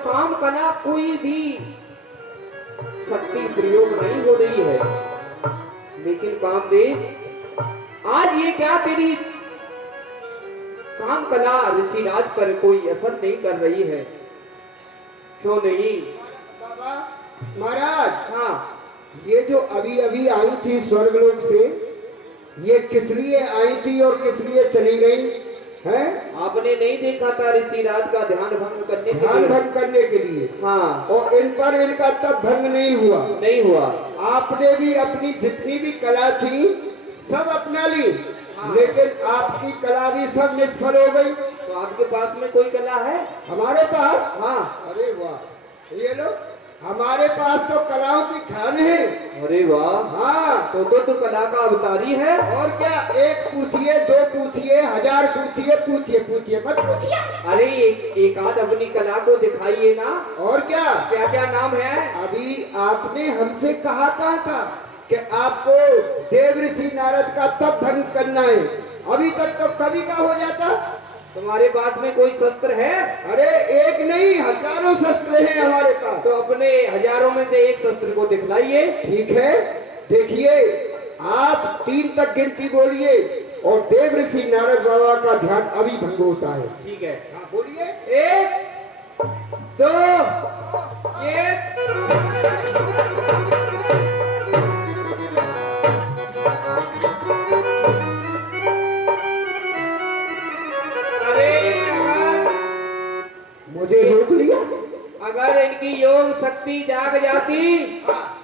काम कला कोई भी शक्ति प्रयोग नहीं हो रही है। लेकिन कामदेव, आज ये क्या तेरी काम कला ऋषिराज पर कोई असर नहीं कर रही है? क्यों नहीं? बाबा महाराज, हाँ, ये जो अभी अभी आई थी स्वर्गलोक से, ये किस लिए आई थी और किस लिए चली गई है? आपने नहीं देखा था ऋषिराज का ध्यान भंग करने के ध्यान लिए? भंग करने के लिए। हाँ, और इन पर इनका तब भंग नहीं हुआ। नहीं हुआ। आपने भी अपनी जितनी भी कला थी सब अपना ली, लेकिन आपकी कला भी सब निष्फल हो गई। तो आपके पास में कोई कला है? हमारे पास? हाँ। अरे वाह, ये लो, हमारे पास तो कलाओं की खान है। अरे वाह, हाँ, तो कला का अवतारी है। और क्या, एक पूछिए, दो पूछिए, हजार पूछिए, पूछिए पूछिए मत पूछिए। अरे एक आध अपनी कला को दिखाइए ना। और क्या क्या क्या नाम है? अभी आपने हमसे कहा था कि आपको देव ऋषि नारद का तप भंग करना है। अभी तक तो कभी का हो जाता। तुम्हारे पास में कोई शस्त्र है? अरे एक नहीं, हजारों शस्त्र हैं हमारे पास। तो अपने हजारों में से एक शस्त्र को दिखलाइए। ठीक है, देखिए, आप 3 तक गिनती बोलिए और देव ऋषि नारद बाबा का ध्यान अभी भंग होता है। ठीक है, हाँ बोलिए। 1 2 1। मुझे रोक लिया। अगर इनकी योग शक्ति जाग जाती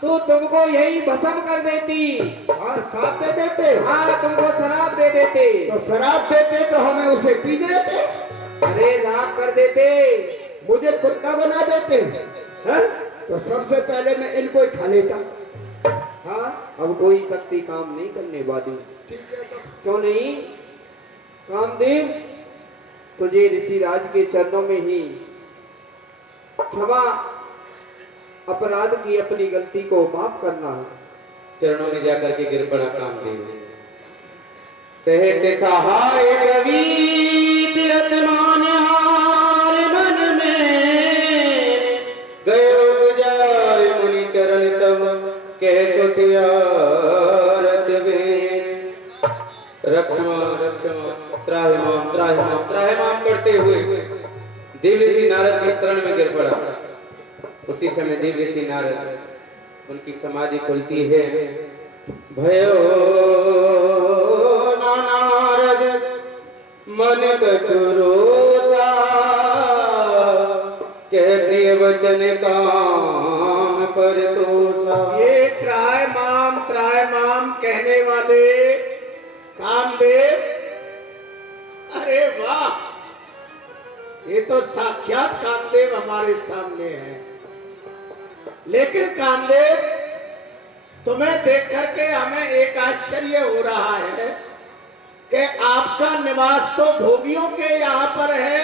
तो तुमको यही भस्म कर देती। हाँ, साथ दे देते। हाँ, तुमको शराब दे देते। तो शराब देते तो हमें उसे पी लेते। अरे राख कर देते। मुझे कुत्ता बना देते हैं? तो सबसे पहले मैं इनको ही खा लेता। हाँ, अब कोई शक्ति काम नहीं करने वाली। ठीक है। तो क्यों नहीं? कामदेव, तुझे ऋषिराज के चरणों में ही क्षमा, अपराध की अपनी गलती को माफ करना है। चरणों में जाकर के गिर पड़ा कामदेव। सहते सहाय कवि तीरथ मान हार मन में गयो जाय मुनि चरण तब कह सुतियारत वे। रक्षमा रक्षमा त्राहिमाम करते हुए देव ऋषि नारद की शरण में गिर पड़ा। उसी समय देव ऋषि नारद, उनकी समाधि खुलती है। भयो नारद मन कछुरोसा कह प्रिय वचन काम पर तोसा। ये त्राय माम कहने वाले कामदेव, अरे वाह, ये तो साक्षात कामदेव हमारे सामने है। लेकिन कामदेव, तुम्हें देख करके हमें एक आश्चर्य हो रहा है कि आपका निवास तो भोगियों के यहाँ पर है,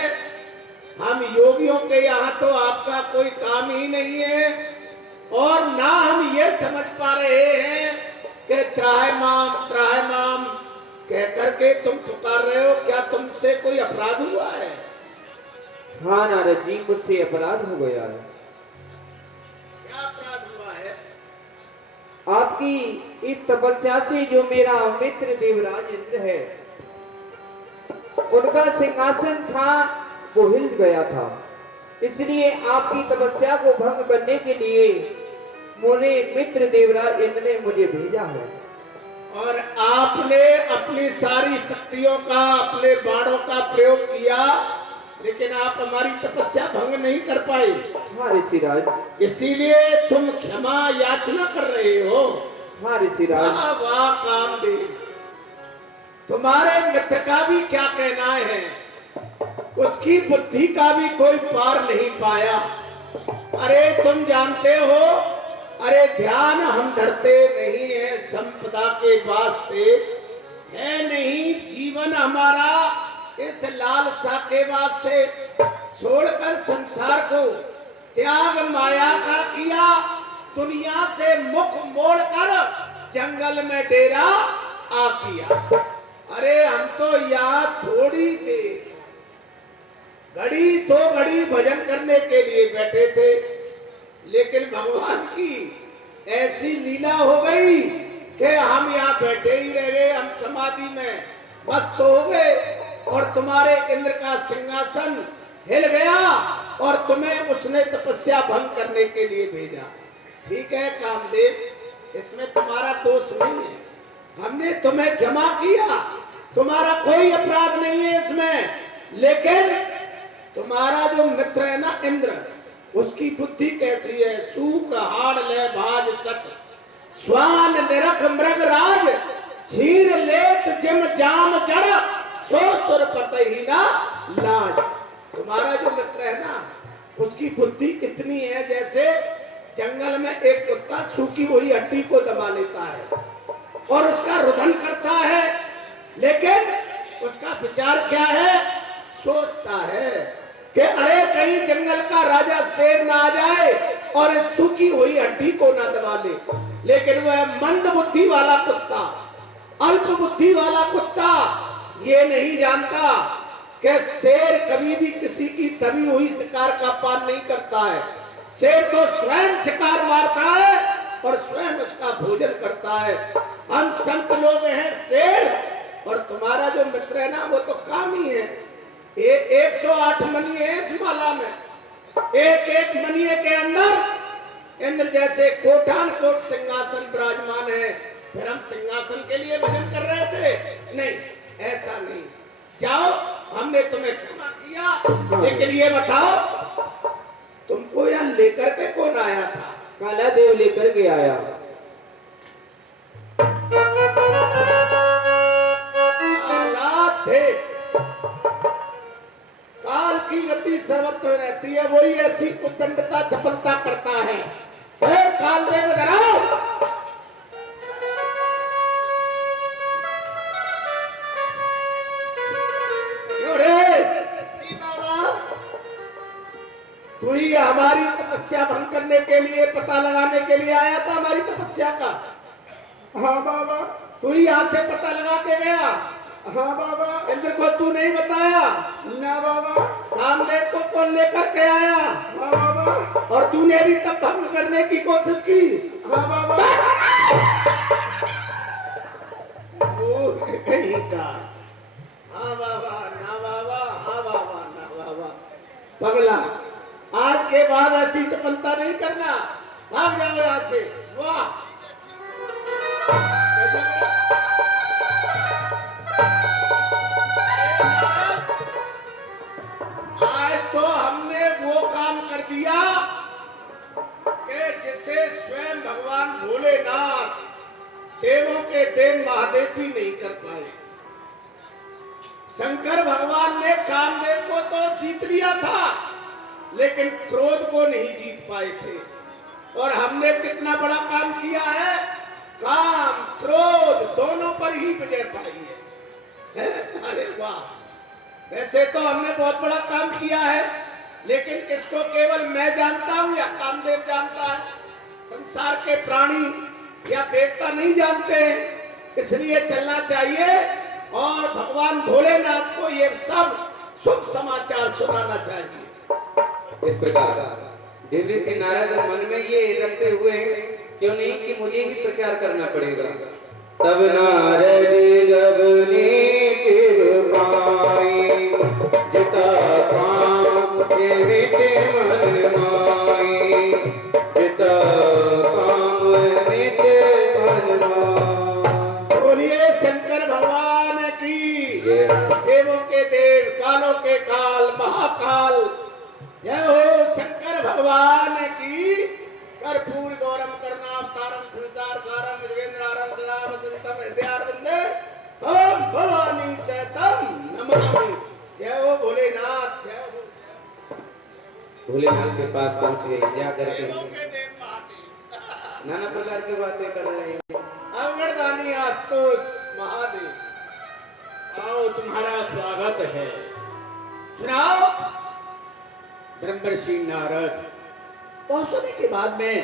हम योगियों के यहाँ तो आपका कोई काम ही नहीं है। और ना हम ये समझ पा रहे हैं कि त्राहिमाम कह करके तुम पुकार रहे हो। क्या तुमसे कोई अपराध हुआ है? हाँ नारद जी, मुझसे अपराध हो गया है। क्या अपराध हुआ है? आपकी इस तपस्या से जो मेरा मित्र देवराज इंद्र है, उनका सिंहासन था वो हिल गया था। इसलिए आपकी तपस्या को भंग करने के लिए मोरे मित्र देवराज इंद्र ने मुझे भेजा है। और आपने अपनी सारी शक्तियों का, अपने बाणों का प्रयोग किया, लेकिन आप हमारी तपस्या भंग नहीं कर पाए। हाँ ऋषिराज। इसीलिए तुम क्षमा याचना कर रहे हो। हाँ ऋषिराज। वाह वाह कामदेव, तुम्हारे मित्र का भी क्या कहना है, उसकी बुद्धि का भी कोई पार नहीं पाया। अरे तुम जानते हो, अरे ध्यान हम धरते नहीं है संपदा के वास्ते, है नहीं जीवन हमारा इस लालसा के वास्ते। छोड़कर संसार को त्याग माया का किया, दुनिया से मुख मोड़कर जंगल में डेरा आ किया। अरे हम तो यहाँ थोड़ी देर घड़ी दो घड़ी भजन करने के लिए बैठे थे, लेकिन भगवान की ऐसी लीला हो गई कि हम यहाँ बैठे ही रह गए, हम समाधि में मस्त हो गए और तुम्हारे इंद्र का सिंहासन हिल गया और तुम्हें उसने तपस्या भंग करने के लिए भेजा। ठीक है कामदेव, इसमें तुम्हारा दोष नहीं है, हमने तुम्हें क्षमा किया, तुम्हारा कोई अपराध नहीं है इसमें। लेकिन तुम्हारा जो मित्र है ना इंद्र, उसकी बुद्धि कैसी है? सूक हाड़ ले भाज सट, स्वान निरख मृग राज, छीन लेत जिम जाम जड़, सो सुर पत ही ना लाज। तुम्हारा जो मित्र है ना, उसकी बुद्धि इतनी है जैसे जंगल में एक कुत्ता सूखी हुई हड्डी को दबा लेता है और उसका रुदन करता है, लेकिन उसका विचार क्या है? सोचता है कि अरे कहीं जंगल का राजा शेर ना आ जाए और इस सूखी हुई हड्डी को ना दबा ले। लेकिन वह मंद बुद्धि वाला कुत्ता, अल्प बुद्धि वाला कुत्ता ये नहीं जानता कि शेर कभी भी किसी की दबी हुई शिकार का पान नहीं करता है। शेर तो स्वयं शिकार मारता है और स्वयं उसका भोजन करता है। हम संत लोग हैं शेर, और तुम्हारा जो मित्र है ना वो तो कामी है। 108 मणि है इस माला में, एक एक मणिये के अंदर इंद्र जैसे कोटान कोट सिंहासन विराजमान है। फिर हम सिंहासन के लिए भजन कर रहे थे? नहीं, ऐसा नहीं। जाओ, हमने तुम्हें क्षमा किया, लेकिन ये बताओ तुमको यहाँ लेकर के कौन आया था? काला देव लेकर के आया। काला देव, काल की गति सर्वत्र रहती है, वही ऐसी उद्दंडता चपलता करता है। काल देव डराओ। तू ही हमारी तपस्या भंग करने के लिए, पता लगाने के लिए आया था हमारी तपस्या का? हाँ बाबा। तू ही यहाँ से पता लगा के गया? हाँ बाबा। इंद्र को तू नहीं बताया? ना बाबा। कामदेव को कौन लेकर के आया? हाँ बाबा। और तूने भी तब भंग करने की कोशिश की? हाँ बाबा। कहीं का हाँ बाबा, ना बाबा, हाँ बाबा, ना बाबा। पगला, आज के बाद ऐसी चपलता नहीं करना, भाग जाओ यहाँ से। वाह, कैसा करा? आज तो हमने वो काम कर दिया कि जिसे स्वयं भगवान भोलेनाथ, देवों के देव महादेव भी नहीं कर पाए। शंकर भगवान ने कामदेव को तो जीत लिया था, लेकिन क्रोध को नहीं जीत पाए थे। और हमने कितना बड़ा काम किया है, काम क्रोध दोनों पर ही विजय पाई है। अरे वाह, वैसे तो हमने बहुत बड़ा काम किया है, लेकिन इसको केवल मैं जानता हूँ या कामदेव जानता है? संसार के प्राणी या देवता नहीं जानते हैं। इसलिए चलना चाहिए और भगवान भोलेनाथ को ये सब शुभ समाचार सुनाना चाहिए। इस प्रकार देवऋषि नारद मन में ये रखते हुए क्यों नहीं कि मुझे ही प्रचार करना पड़ेगा। तब नारद जब शिव पाई, जिता काम के मिटे मन माई, जिता काम मिटे मन माई। बोलिए शंकर भगवान की, देवों के देव, कालों के काल, महाकाल, जय हो शंकर भगवान की। कर्पूर गौरम करुणावतारम संसार सारम योगेंद्रारम सदा वसंतम हृदयारविंदे ओम भवानी सहितम नमामि। जय हो भोलेनाथ, जय हो। भोलेनाथ के पास पहुंच गए, जा करके देवों के देव महादेव, नाना प्रकार की बातें कर रहे हैं। अवगढ़दानी आस्तोष महादेव, आओ, तुम्हारा स्वागत है। सुनाओ ब्रह्मर्षि नारद, बहुत समय के बाद में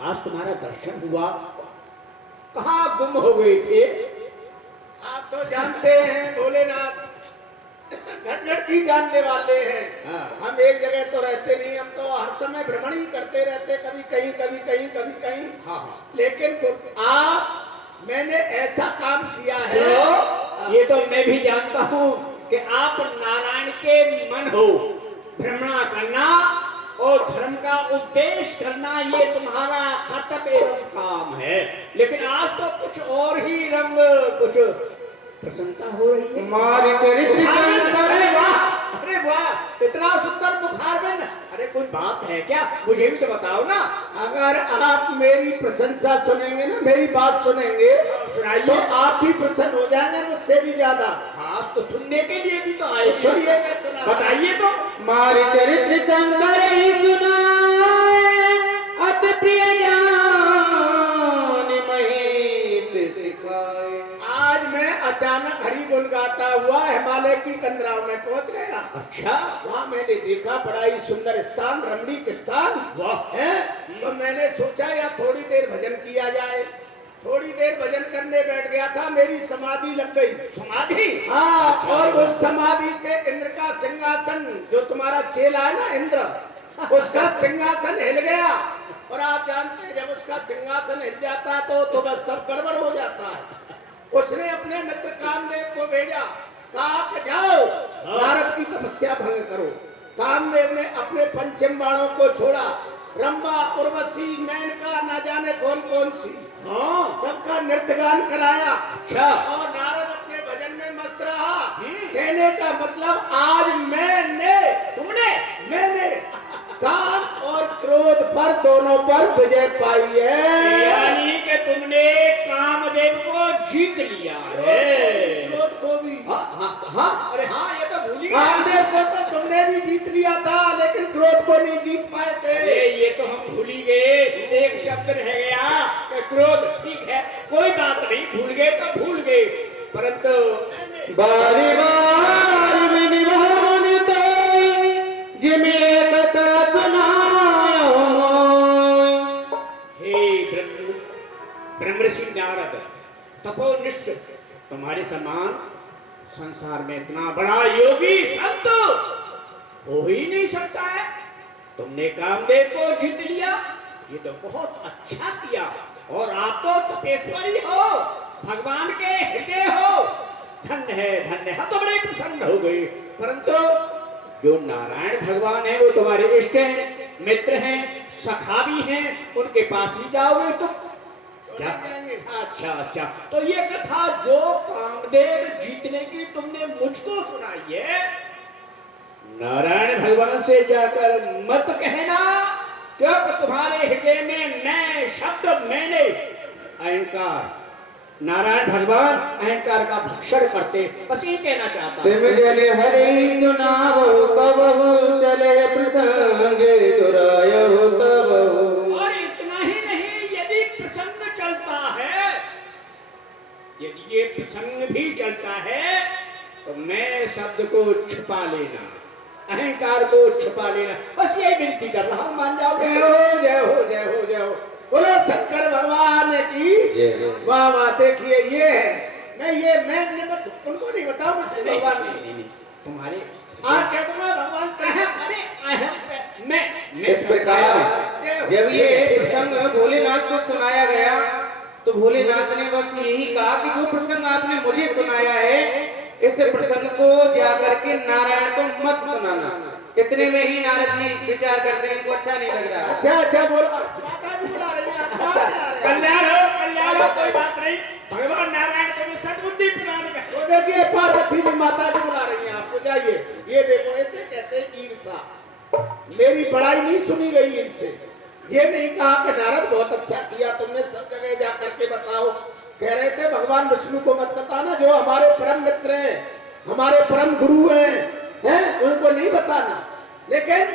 आज तुम्हारा दर्शन हुआ। कहाँ गुम हो गए थे? आप तो जानते हैं भोलेनाथ घट घट की जानने वाले हैं। हाँ। हम एक जगह तो रहते नहीं, हम तो हर समय भ्रमण ही करते रहते, कभी कहीं कभी कहीं कभी कहीं। हाँ हाँ। लेकिन आप मैंने ऐसा काम किया है। सुनो, ये तो मैं भी जानता हूँ कि आप नारायण के मन हो। भ्रमणा करना और धर्म का उपदेश करना ये तुम्हारा कर्तव्य एवं काम है। लेकिन आज तो कुछ और ही रंग, कुछ प्रशंसा हो रही है। मारी चरित्र मुखारबिंद, संकर। अरे वाह, अरे वाह, इतना सुंदर मुखारबिंद। अरे कोई बात है क्या? मुझे भी तो बताओ ना। अगर आप मेरी प्रशंसा सुनेंगे ना, मेरी बात सुनेंगे, सुनाइए। तो आप भी प्रसन्न हो जाएंगे मुझसे भी ज्यादा। हाँ, तो सुनने के लिए भी तो आए। सुनिए, मैं सुना बताइए तो। मारी चरित्र संकर ही सुनाए, अति प्रिय ज्ञान महेश सिखाए। आज मैं अचानक हरि गुण गाता हुआ हिमालय की कंदराओं में पहुंच गया। अच्छा, वहाँ मैंने देखा बड़ा ही सुंदर स्थान, रमणीक स्थान वाह। है। तो मैंने सोचा या थोड़ी देर भजन किया जाए। थोड़ी देर भजन करने बैठ गया था, मेरी समाधि लग गई। समाधि? हाँ, अच्छा। और उस समाधि से इंद्र का सिंहासन, जो तुम्हारा चेला है ना इंद्र, उसका सिंहासन हिल गया। और आप जानते हैं जब उसका सिंहासन हिल जाता है तो बस सब गड़बड़ हो जाता है। उसने अपने मित्र कामदेव को भेजा, कहा कि जाओ नारद की तपस्या भंग करो। कामदेव ने अपने पंचम बाणों को छोड़ा। रंभा, उर्वशी, मेनका, ना जाने कौन कौन सी, हाँ। सबका नृत्य गान कराया। अच्छा। और नारद अपने भजन में मस्त रहा। कहने का मतलब आज मैंने काम और क्रोध पर, दोनों पर विजय पाई है। यानी कि तुमने कामदेव को जीत लिया है। क्रोध को भी। हाँ हाँ हाँ, अरे हाँ, ये तो भूल ही गया। कामदेव को तो तुमने भी जीत लिया था, लेकिन क्रोध को नहीं जीत पाए थे। ये तो हम भूल ही गए। एक शब्द रह गया कि क्रोध। ठीक है, कोई बात नहीं, भूल गए तो भूल गए, परंतु बारी बार में निभावन तोय, जिमें कथा सुनायो मोय। हे ब्रह्मर्षि नारद, तपोनिष्ठ, तुम्हारे समान संसार में इतना बड़ा योगी संत हो ही नहीं सकता है। तुमने कामदेव को जीत लिया, ये तो बहुत अच्छा किया। और आप तो तपेश्वरी हो, भगवान के हृदय हो। धन्य है, धन्य है। तो बड़े प्रसन्न हो गए। परंतु जो नारायण भगवान है वो तुम्हारे इष्ट हैं, मित्र हैं, सखा भी हैं, उनके पास भी जाओगे तुम क्या? अच्छा अच्छा, तो ये कथा जो कामदेव जीतने की तुमने मुझको सुनाई है, नारायण भगवान से जाकर मत कहना, क्योंकि तुम्हारे हृदय में मैं शब्द, मैंने अहंकार, नारायण भगवान अहंकार का भक्षण करते। बस ये कहना चाहता तिम जन हरि सुनावो तब चले प्रसंग दुरायो तब। और इतना ही नहीं, यदि प्रसंग चलता है, यदि ये प्रसंग भी चलता है, तो मैं शब्द को छुपा लेना, अहंकार को छुपा लेना, बस यही विनती कर रहा हूं, मान जाओ। जय हो, जय हो, जय हो, जय हो। बोलो शंकर भगवान की वाह वाह। देखिए ये है, मैं उनको नहीं बताऊं, भगवान नहीं, तुम्हारे कह दूंगा भगवान से। अरे मैं इस प्रकार जब ये प्रसंग भोलेनाथ को सुनाया गया, तो भोलेनाथ ने बस यही कहा कि जो प्रसंग आपने मुझे सुनाया है, इस प्रसंग को जाकर के नारायण को मत सुनाना। इतने में ही नारद जी विचार करते हैं, इनको अच्छा नहीं लग रहा। अच्छा अच्छा बोलो, माता जी बुला रही हैं, कल्याण हो, कोई बात नहीं। भगवान नारायण को सद्बुद्धि प्रदान कर। तो देखिए पार्वती जी, माता जी बुला रही हैं आपको, जाइए। ये देखो, ऐसे कहते हैं ईर्षा। मेरी बड़ाई नहीं सुनी गई इनसे। ये नहीं कहा कि नारद बहुत अच्छा किया तुमने, सब जगह जा करके बताओ। कह रहे थे भगवान विष्णु को मत बताना, जो हमारे परम मित्र हैं, हमारे परम गुरु हैं, उनको नहीं बताना। लेकिन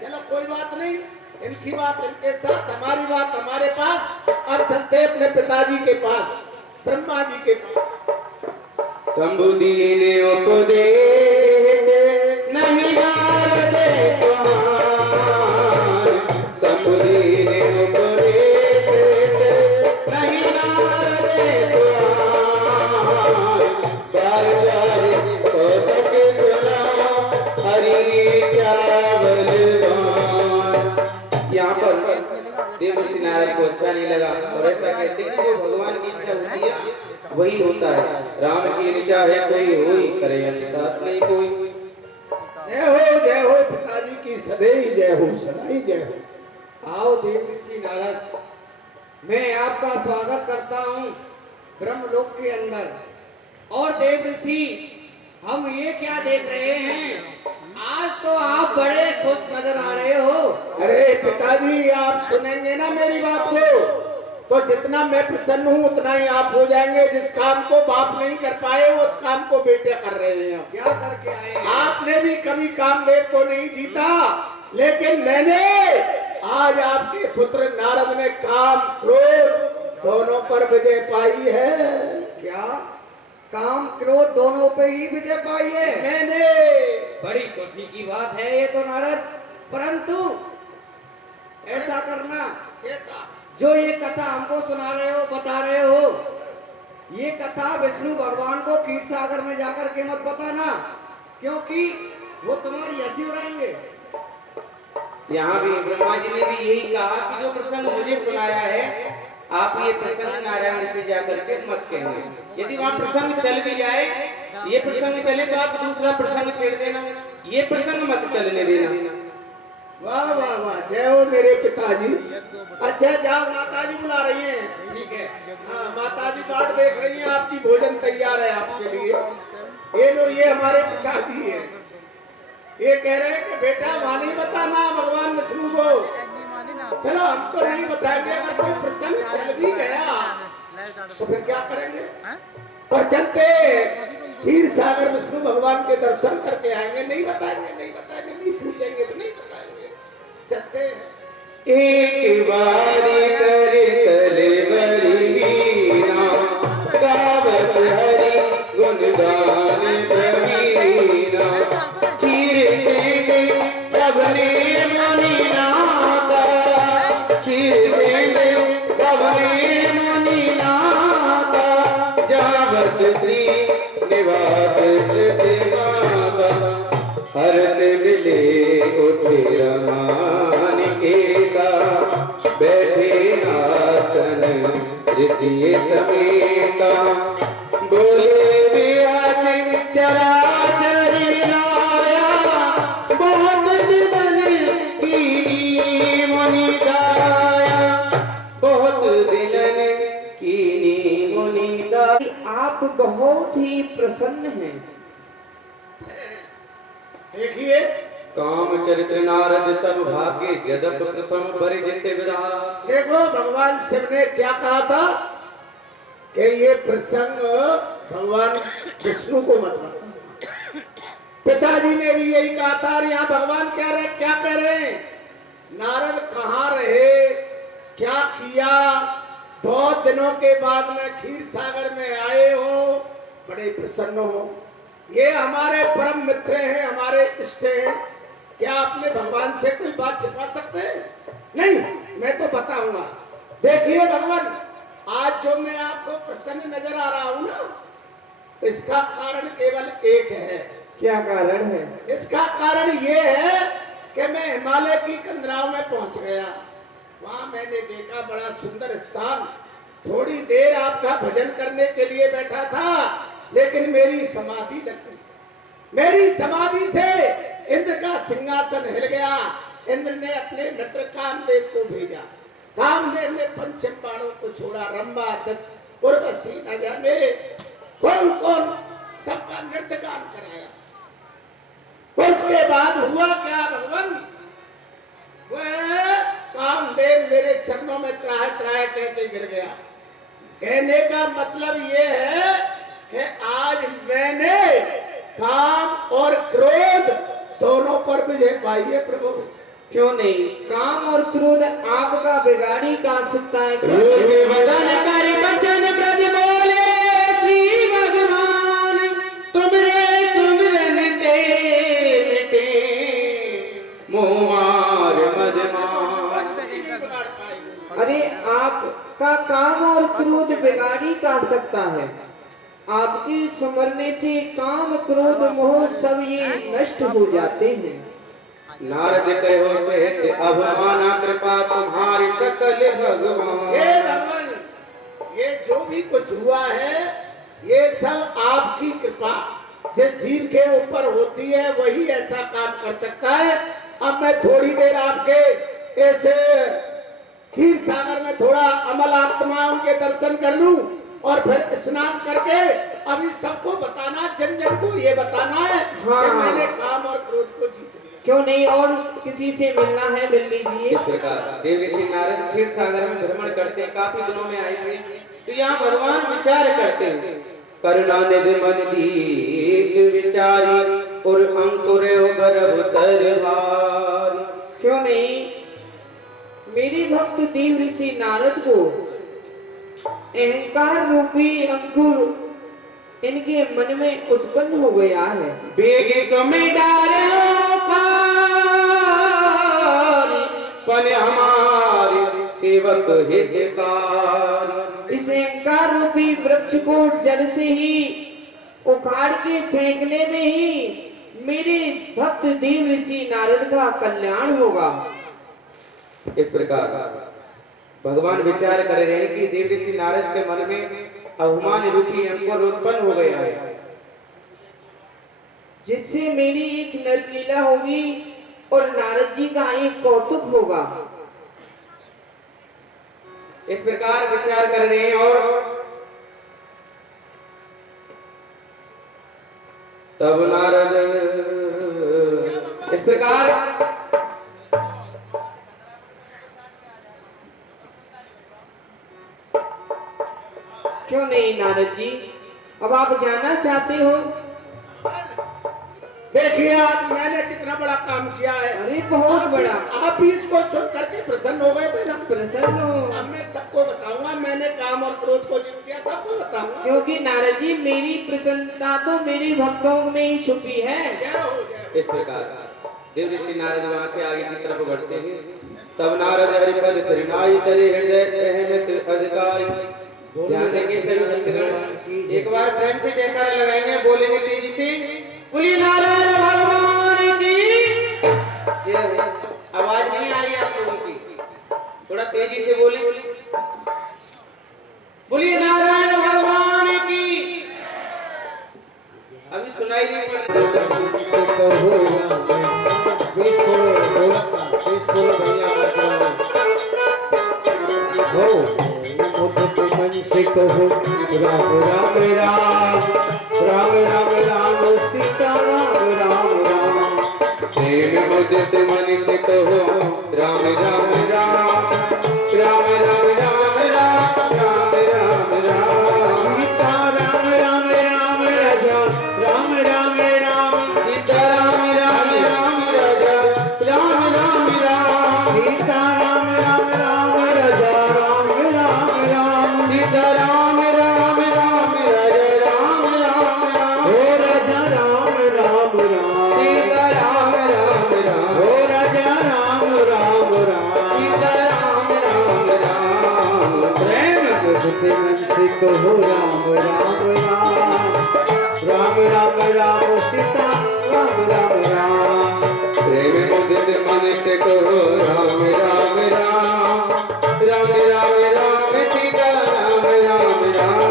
चलो कोई बात नहीं, इनकी बात इनके साथ, हमारी बात हमारे पास। अब चलते अपने पिताजी के पास, ब्रह्मा जी के पास। शंभु दीने उपदेश नहीं नारद तुम्हार। शंभु दीने उपदेश नहीं नारद तुम्हार। बार बार कथक सुना यहाँ पर देवर्षि नारद को अच्छा नहीं लगा और ऐसा कहते कि जो भगवान की इच्छा होती है वही होता है। राम की इच्छा है सोई होई, करे अनदास नहीं कोई। जय हो पिताजी की सदैव जय हो, सदाई जय हो। आओ देवर्षि नारद, मैं आपका स्वागत करता हूँ ब्रह्मलोक के अंदर। और देवर्षि, हम ये क्या देख रहे हैं, आज तो आप बड़े खुश नजर आ रहे हो। अरे पिताजी, आप सुनेंगे ना मेरी बात को, तो जितना मैं प्रसन्न हूँ उतना ही आप हो जाएंगे। जिस काम को बाप नहीं कर पाए उस काम को बेटे कर रहे हैं। क्या करके आए हैं? आपने भी कभी कामदेव को नहीं जीता, लेकिन मैंने आज आपके पुत्र नारद ने काम क्रोध दोनों पर विजय पाई है। क्या काम क्रोध दोनों पे ही विजय पाई है? मैंने बड़ी खुशी की बात है ये तो नारद, परंतु ऐसा करना, कैसा? जो ये कथा हमको सुना रहे हो, बता रहे हो, ये कथा विष्णु भगवान को क्षीर सागर में जाकर के मत बताना, क्योंकि वो तुम्हारी हंसी उड़ाएंगे। यहाँ भी ब्रह्मा जी ने भी यही कहा कि जो प्रसंग मुझे सुनाया है आप ये प्रसंग नारायण से जाकर के मत कहना। यदि वहाँ प्रसंग चल भी जाए, ये प्रसंग चले तो आप दूसरा प्रसंग छेड़ देना, ये प्रसंग मत चलने देना। वाह वाह वाह, जय हो मेरे पिताजी। अच्छा जाओ, माताजी बुला रही हैं। ठीक है। हाँ, माताजी बाट देख रही हैं, आपकी भोजन तैयार है आपके लिए। ये लो, ये हमारे पिताजी हैं। ये कह रहे हैं कि बेटा वहाँ नहीं बताना भगवान विष्णु को। चलो हम तो नहीं बताएंगे, अगर कोई प्रसंग चल भी गया तो फिर क्या करेंगे? पर चलते क्षीर सागर विष्णु भगवान के दर्शन करके आएंगे। नहीं बताएंगे, नहीं बताएंगे, नहीं पूछेंगे तो नहीं बताएंगे। चलते हैं। एक बारी कर कलेवरी वीणा, गावत हरि गुणगान प्रवीणा, चीर चीर सबने मुनि नाथा, चीर चीर सबने मुनि नाथा, जावत श्री निवास प्रतिमाता, हर से मिले उठे रमान केता, बैठे आसन ऋषि समेता, बोले व्यास चराचर लाया, बहुत दिन कीनी मुनि दाया, बहुत दिन कीनी मुनि दाया। आप बहुत ही प्रसन्न हैं। देखिए, काम चरित्र नारद सब भागे, जदप प्रथम परिज से विराग। देखो भगवान शिव ने क्या कहा था कि ये प्रसंग भगवान विष्णु को मत बताना। पिताजी ने भी यही कहा था। और यहाँ भगवान क्या कह रहे हैं? नारद कहाँ रहे, क्या किया, बहुत दिनों के बाद में क्षीर सागर में आए हो, बड़े प्रसन्न हो। ये हमारे परम मित्र हैं, हमारे इष्ट हैं। क्या आपने भगवान से कोई बात छिपा सकते हैं? नहीं, मैं तो बताऊंगा। देखिए भगवान, आज जो मैं आपको प्रसन्न नजर आ रहा हूं ना, इसका कारण केवल एक है। क्या कारण है? इसका कारण ये है कि मैं हिमालय की कंदराओं में पहुंच गया। वहां मैंने देखा बड़ा सुंदर स्थान। थोड़ी देर आपका भजन करने के लिए बैठा था, लेकिन मेरी समाधि लग गई। मेरी समाधि से इंद्र का सिंहासन हिल गया। इंद्र ने अपने मित्र कामदेव को भेजा। कामदेव ने पंचम बाणों को छोड़ा। रंभा, दत्त, उर्वशी, न जाने कौन कौन सबका नृत्य गान कराया। उसके बाद हुआ क्या भगवान? वह कामदेव मेरे चरणों में त्राह त्राह कहते गिर गया। कहने का मतलब ये है कि आज मैंने काम और क्रोध दोनों पर विजय पाई है प्रभु। क्यों नहीं? काम और क्रोध आपका बिगाड़ी का सकता है। वदन कर बचन ब्रज बोले श्री भगवान, तुमरे सुमिरन ते मिटे मोमार मदमान। अरे आपका काम और क्रोध बिगाड़ी का सकता है। आपकी स्मरने से काम क्रोध मोह सब ये नष्ट हो जाते हैं। नारद कहो सहित अब माना कृपा तुम्हारी सकल भगवान। हे भगवान, ये जो भी कुछ हुआ है ये सब आपकी कृपा जिस जीव के ऊपर होती है वही ऐसा काम कर सकता है। अब मैं थोड़ी देर आपके ऐसे खीर सागर में थोड़ा अमल आत्माओं के दर्शन कर लूं और फिर स्नान करके अभी सबको बताना, जन जन को ये बताना है हाँ। कि मैंने काम और क्रोध को जीत लिया। क्यों नहीं, और किसी से मिलना है मिल लीजिए। इस प्रकार देव ऋषि नारद क्षीर सागर में भ्रमण करते हैं, काफी दिनों में आए थे। तो यहाँ भगवान विचार करते हैं, करुणा निधि मन दीप विचारी और अंकुर गर्भ तरवारी। क्यों नहीं, मेरे भक्त देव ऋषि नारद को अहंकार रूपी अंकुर इनके मन में उत्पन्न हो गया है। बेग में डारे पन हमारे सेवक हितकारी। इस अहंकार रूपी वृक्ष को जड़ से ही उखाड़ के फेंकने में ही मेरे भक्त देव ऋषि नारद का कल्याण होगा। इस प्रकार भगवान विचार कर रहे हैं कि देव ऋषि नारद के मन में अभिमान रूपी अंकुर उत्पन्न हो गया है, जिससे मेरी एक नरलीला होगी और नारद जी का एक कौतुक होगा। इस प्रकार विचार कर रहे हैं और तब नारद इस प्रकार क्यों नहीं नारद जी, अब आप जानना चाहते हो? देखिए आज मैंने कितना बड़ा काम किया है। अरे बहुत बड़ा। आप भी इसको सुन करके प्रसन्न हो गए थे ना? प्रसन्न हो। अब मैं सबको बताऊंगा मैंने काम और क्रोध को जीत लिया, सबको बताऊंगा। क्योंकि नारद जी मेरी प्रसन्नता तो मेरे भक्तों में ही छुपी है। क्या हो जाए? इस प्रकार देव ऋषि नारद वहां से आगे की तरफ बढ़ते हैं। तब नारद हरिपद शरणाई चले हृदय अहमत अधिकारी। ध्यान देंगे सभी भक्तगण, एक बार प्रेम से जयकारा लगाएंगे, बोलेंगे तेजी से, बोलिए नारायण भगवान की। आवाज नहीं आ रही है आप लोगों की, थोड़ा तेजी से बोले, बोलिए नारायण भगवान की। अभी सुनाई नहीं पड़ मन से कहो राम राम राम राम राम राम सीता राम राम राम। प्रेम मुदित मन से कहो राम राम राम राम राम राम राम राम राम राम। सीता राम राम राम राजा राम राम राम सीता राम राम राम राजा राम राम राम। सीता राम राम राम राजा राम राम राम सीता राम राम राम राजा राम राम राम। ओ राजा राम राम राम सीता राम राम राम। ओ राजा राम राम राम सीता राम राम राम। प्रेम मुझते मन से कहो राम राम राम राम राम राम सीता राम राम राम। प्रेम मुदित मन से कहो राम राम राम राम राम राम सीता राम राम राम।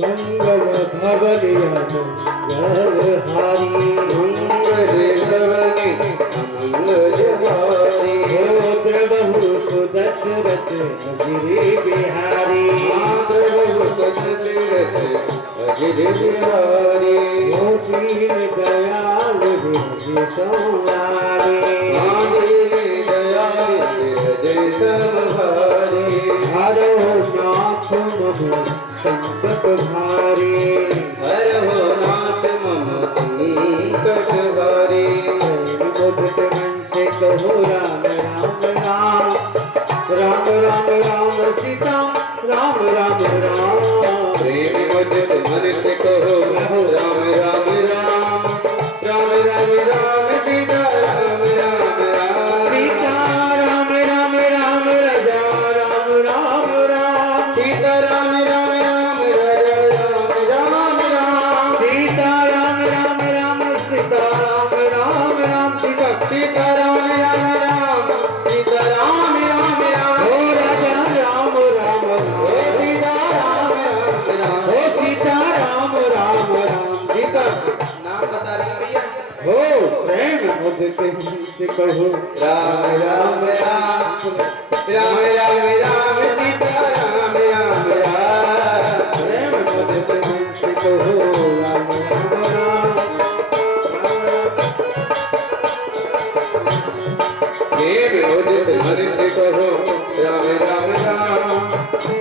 मंगल भवन मंगल हारी मंगल भवनि मंगल हारी। गोत्र बहु सुदशरथ अजिरे बिहारी माधव सदशरथ अजिर बिहारी। दीन दयाल विधि संवारी दीन दयाल विधि संवारी। हरो नाथ मम संकट भारी हर हो नाथ मम संकट कहो राम राम राम, राम राम राम सीता राम राम राम। प्रेम मुदित मन से कहो राम राम राम, राम राम राम सीता राम राम राम। सीता राम राम राम राजा राम राम राम, सीता राम राम राम राजा राम राम राम। सीता राम राम राम सीता राम राम राम। सीता राम राम राम, सीता राम राम राम। ओ राजा राम राम ओ राम, सीता राम राम राम। ओ सीता राम राम राम। सीता नाम बता रही है भैया। हो प्रेम मुदित से कहो राम राम राम, राम राम राम सीता राम राम राम। प्रेम मुदित से कहो राम राम राम। प्रेम मुदित मन से कहो राम राम राम,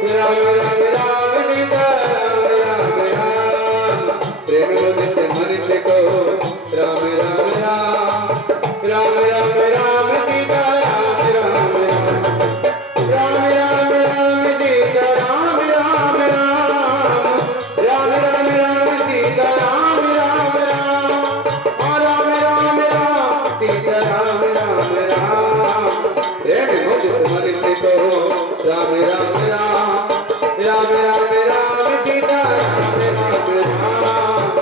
राम राम राम सीता राम राम राम। प्रेम मुदित मन से कहो राम राम राम, राम राम राम सीता राम राम राम। राम राम राम सीता राम राम राम, राम राम राम सीता राम राम राम। राम राम राम सीता राम राम राम। प्रेम मुदित मन से कहो राम राम राम, राम राम राम सीता राम राम राम।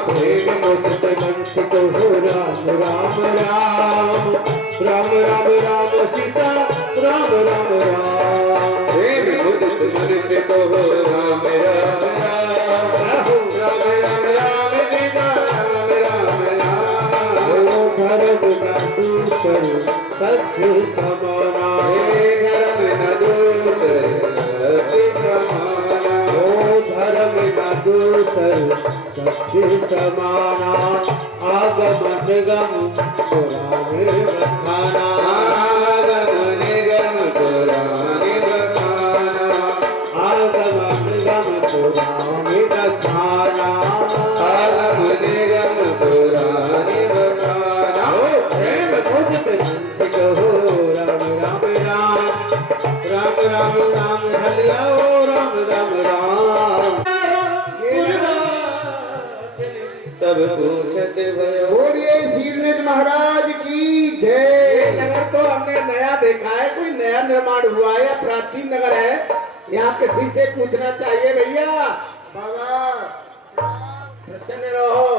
प्रेम मुदित मन से कहो राम राम राम, राम राम राम सीता राम राम राम। प्रेम मुदित मन से कहो राम राम राम, राम राम राम सीता राम राम राम। ओ धर्म का दूसर सत्य समाना, हे धर्म न दूसर सत्य समाना। ओ धर्म का दूसर सत्य समाना। आगम निगम पुराणे बखाना, आगम निगम पुराणे बखाना। आगम निगम पुराणे बखाना। आगम निगम पुराणे बखाना। प्रेम मुदित मन से कहो राम राम राम, राम राम राम हलिया ओ राम राम राम। तब पूछत भयो बोलिए श्रीनाथ महाराज की ये जय। नगर तो हमने नया देखा है, कोई नया निर्माण हुआ है या प्राचीन नगर है? यहाँ किसी से पूछना चाहिए भैया। बाबा प्रसन्न रहो।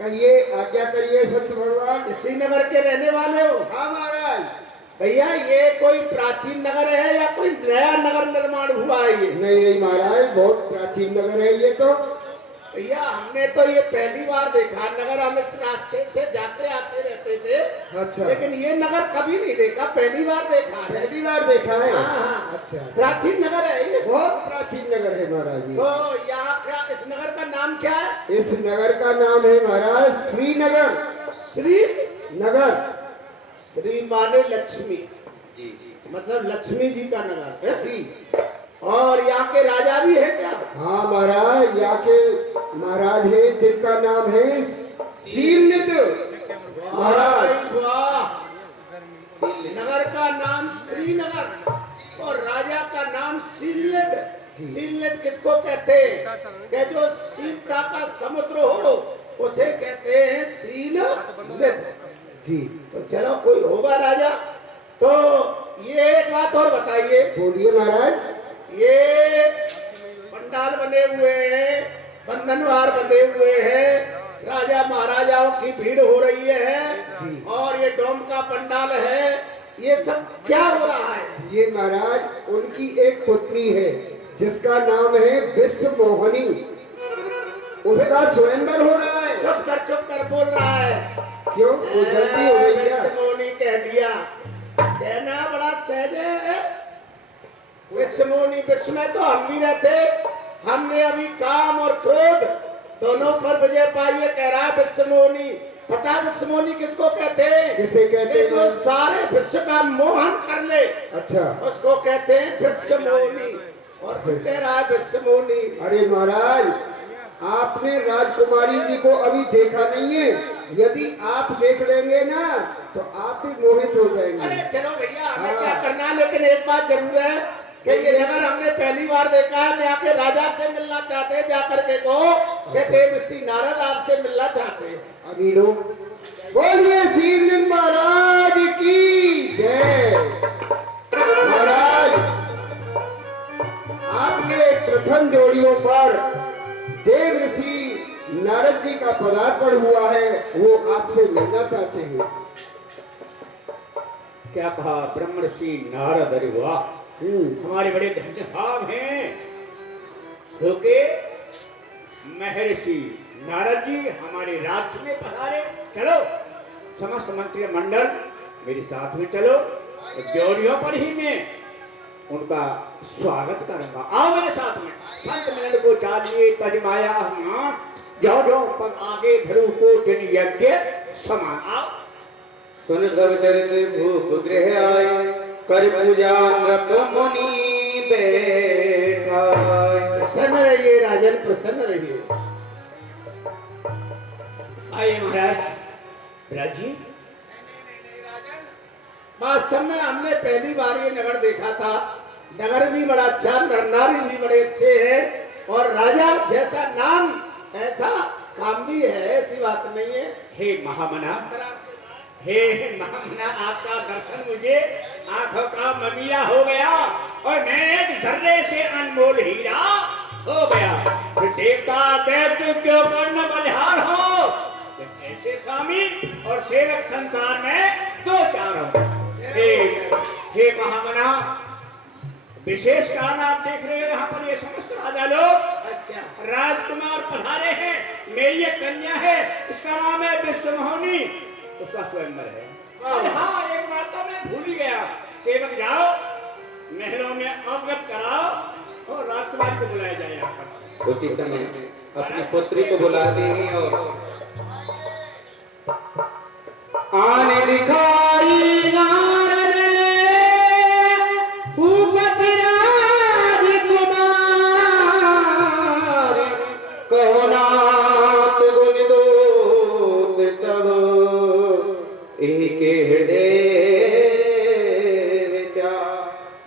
कहिए, आज्ञा करिए संत भगवान। श्रीनगर के रहने वाले हो हाँ महाराज। भैया, ये कोई प्राचीन नगर है या कोई नया नगर निर्माण हुआ है? ये नहीं नहीं महाराज, बहुत प्राचीन नगर है ये तो। भैया, हमने तो ये पहली बार देखा नगर। हम इस रास्ते से जाते आते रहते थे, अच्छा, लेकिन ये नगर कभी नहीं देखा, पहली बार देखा है। पहली बार देखा है। हाँ, हाँ। अच्छा, प्राचीन नगर है ये। बहुत प्राचीन नगर है महाराज जी। तो यहाँ क्या, इस नगर का नाम क्या है? इस नगर का नाम है महाराज श्रीनगर। श्री नगर। श्री माने लक्ष्मी, जी मतलब लक्ष्मी जी का नगर है। जी। और यहाँ के राजा भी है क्या? हाँ महाराज, यहाँ के महाराज है जिनका नाम है श्रीनिध महाराज। वाह, नगर का नाम श्रीनगर और राजा का नाम शीलनिध। शीलनिध किसको कहते हैं? कि जो शीलता का समुद्र हो उसे कहते हैं शीलनिध। जी। तो चलो, कोई होगा राजा। तो ये एक बात और बताइए, बोलिए महाराज। ये पंडाल बने हुए हैं, बंधनवार बंधे हुए हैं, राजा महाराजाओं की भीड़ हो रही है और ये डोम का पंडाल है, ये सब क्या हो रहा है? ये महाराज उनकी एक पुत्री है जिसका नाम है विश्व मोहनी, उसका स्वयंवर हो रहा है। चुप कर बोल रहा है। क्यों, वो जल्दी हो गई क्या? विश्वमोनी कह दिया, कहना बड़ा सहज है। विश्वमोनी, विश्व में तो हम भी रहते, हमने अभी काम और क्रोध दोनों पर विजय पाई है। कह रहा है विश्वमोनी। पता विश्वमोनी किसको कहते हैं? किसे कहते हैं? जो सारे विश्व का मोहन कर ले अच्छा, उसको कहते हैं विश्वमोनी। और तू कह रहा है विश्वमोनी। अरे महाराज आपने राजकुमारी जी को अभी देखा नहीं है। यदि आप देख लेंगे ना तो आप भी मोहित हो जाएंगे। अरे चलो भैया, हमें हाँ। क्या करना है, लेकिन एक बात जरूर है कि ये नगर हमने पहली बार देखा है। मैं आके राजा से मिलना चाहते हैं, जाकर के कहो कि देवर्षि नारद आपसे मिलना चाहते हैं। अभी लोग बोलिए शिवलिंग महाराज की जय। महाराज, आपके प्रथम जोड़ियों पर देव ऋषि नारद जी का पदार्पण हुआ है, वो आपसे मिलना चाहते हैं। क्या कहा ब्रह्म ऋषि नारद? अरे वाह, हमारे बड़े धन्य भाग हैं क्योंकि महर्षि नारद जी हमारे राज्य में पधारे। चलो समस्त मंत्रिमंडल मेरे साथ में चलो, जोड़ियों पर ही मैं उनका स्वागत करूंगा। आओ मेरे साथ में। संत मिलन को चाहिए तज माया हम, जो जो पग आगे धरू को जन यज्ञ समान। आओ। सुन सब चरित भूप गृह आए, कर पूजा नृप मुनि बैठाए। प्रसन्न रहिए राजन, प्रसन्न रहिए। आइए महाराज। राज जी, वास्तव में हमने पहली बार ये नगर देखा था। नगर भी बड़ा अच्छा, नरनारी भी बड़े अच्छे हैं, और राजा जैसा नाम ऐसा काम भी है, ऐसी बात नहीं है। हे महामना, हे महामना, आपका दर्शन मुझे आंखों का ममिया हो गया और मैं एक जर्रे से अनमोल हीरा हो गया। फिर देवता दैत्य क्यों कर्ण बलिहार हो, ऐसे स्वामी और सेवक संसार में दो चार हो। हे महामना, विशेष कारण आप देख रहे हो, यहाँ पर ये समस्त राजा लोग अच्छा, राजकुमार पधारे हैं। मेरी एक कन्या है, इसका नाम है विश्वमोहिनी, उसका स्वयंवर है। और हाँ, एक बात तो मैं भूल ही गया, सेवक जाओ महलों में अवगत कराओ और राजकुमारी को बुलाया जाए यहाँ पर। उसी समय अपनी पुत्री को बुलाते हैं और आने दिखाई नारद भूपति राजकुमार, कहो नाथ गुण दोष सब एक हृदय विचार।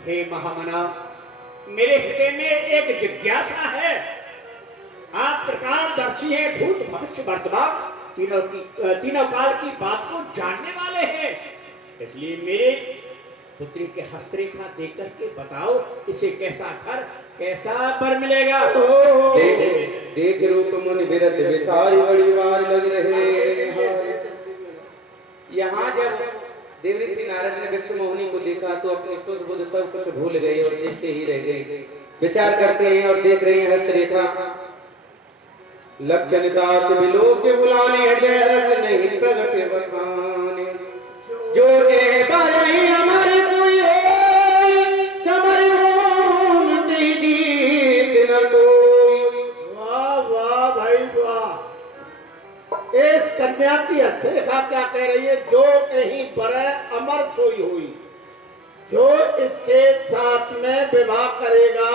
हे महामना, मेरे हृदय में एक जिज्ञासा है। आप प्रकारदर्शी हैं, भूत भविष्य वर्तमान तीनों काल की बात को जानने वाले हैं, इसलिए मेरे पुत्री के हस्तरेखा देख करके बताओ, इसे कैसा घर कैसा वर मिलेगा। देख रूप मुनि विरत विसारी बड़ी बार लग रहे। यहाँ जब देवऋषि नारद ने विश्वमोहिनी को देखा तो अपनी सुध बुध सब कुछ भूल गए और देखते ही रह गए। विचार करते हैं और देख रहे हैं हस्तरेखा। लक्षणता से विलोक के बुलाने, हृदय रस नहीं प्रगट बखाने। जो ए बारे अमर कोई होय, समर मोहन ते जीत न कोई। वाह वाह भाई वाह। इस कन्या की हस्तरेखा क्या कह रही है? जो कहीं बरे अमर सोई हुई, जो इसके साथ में विवाह करेगा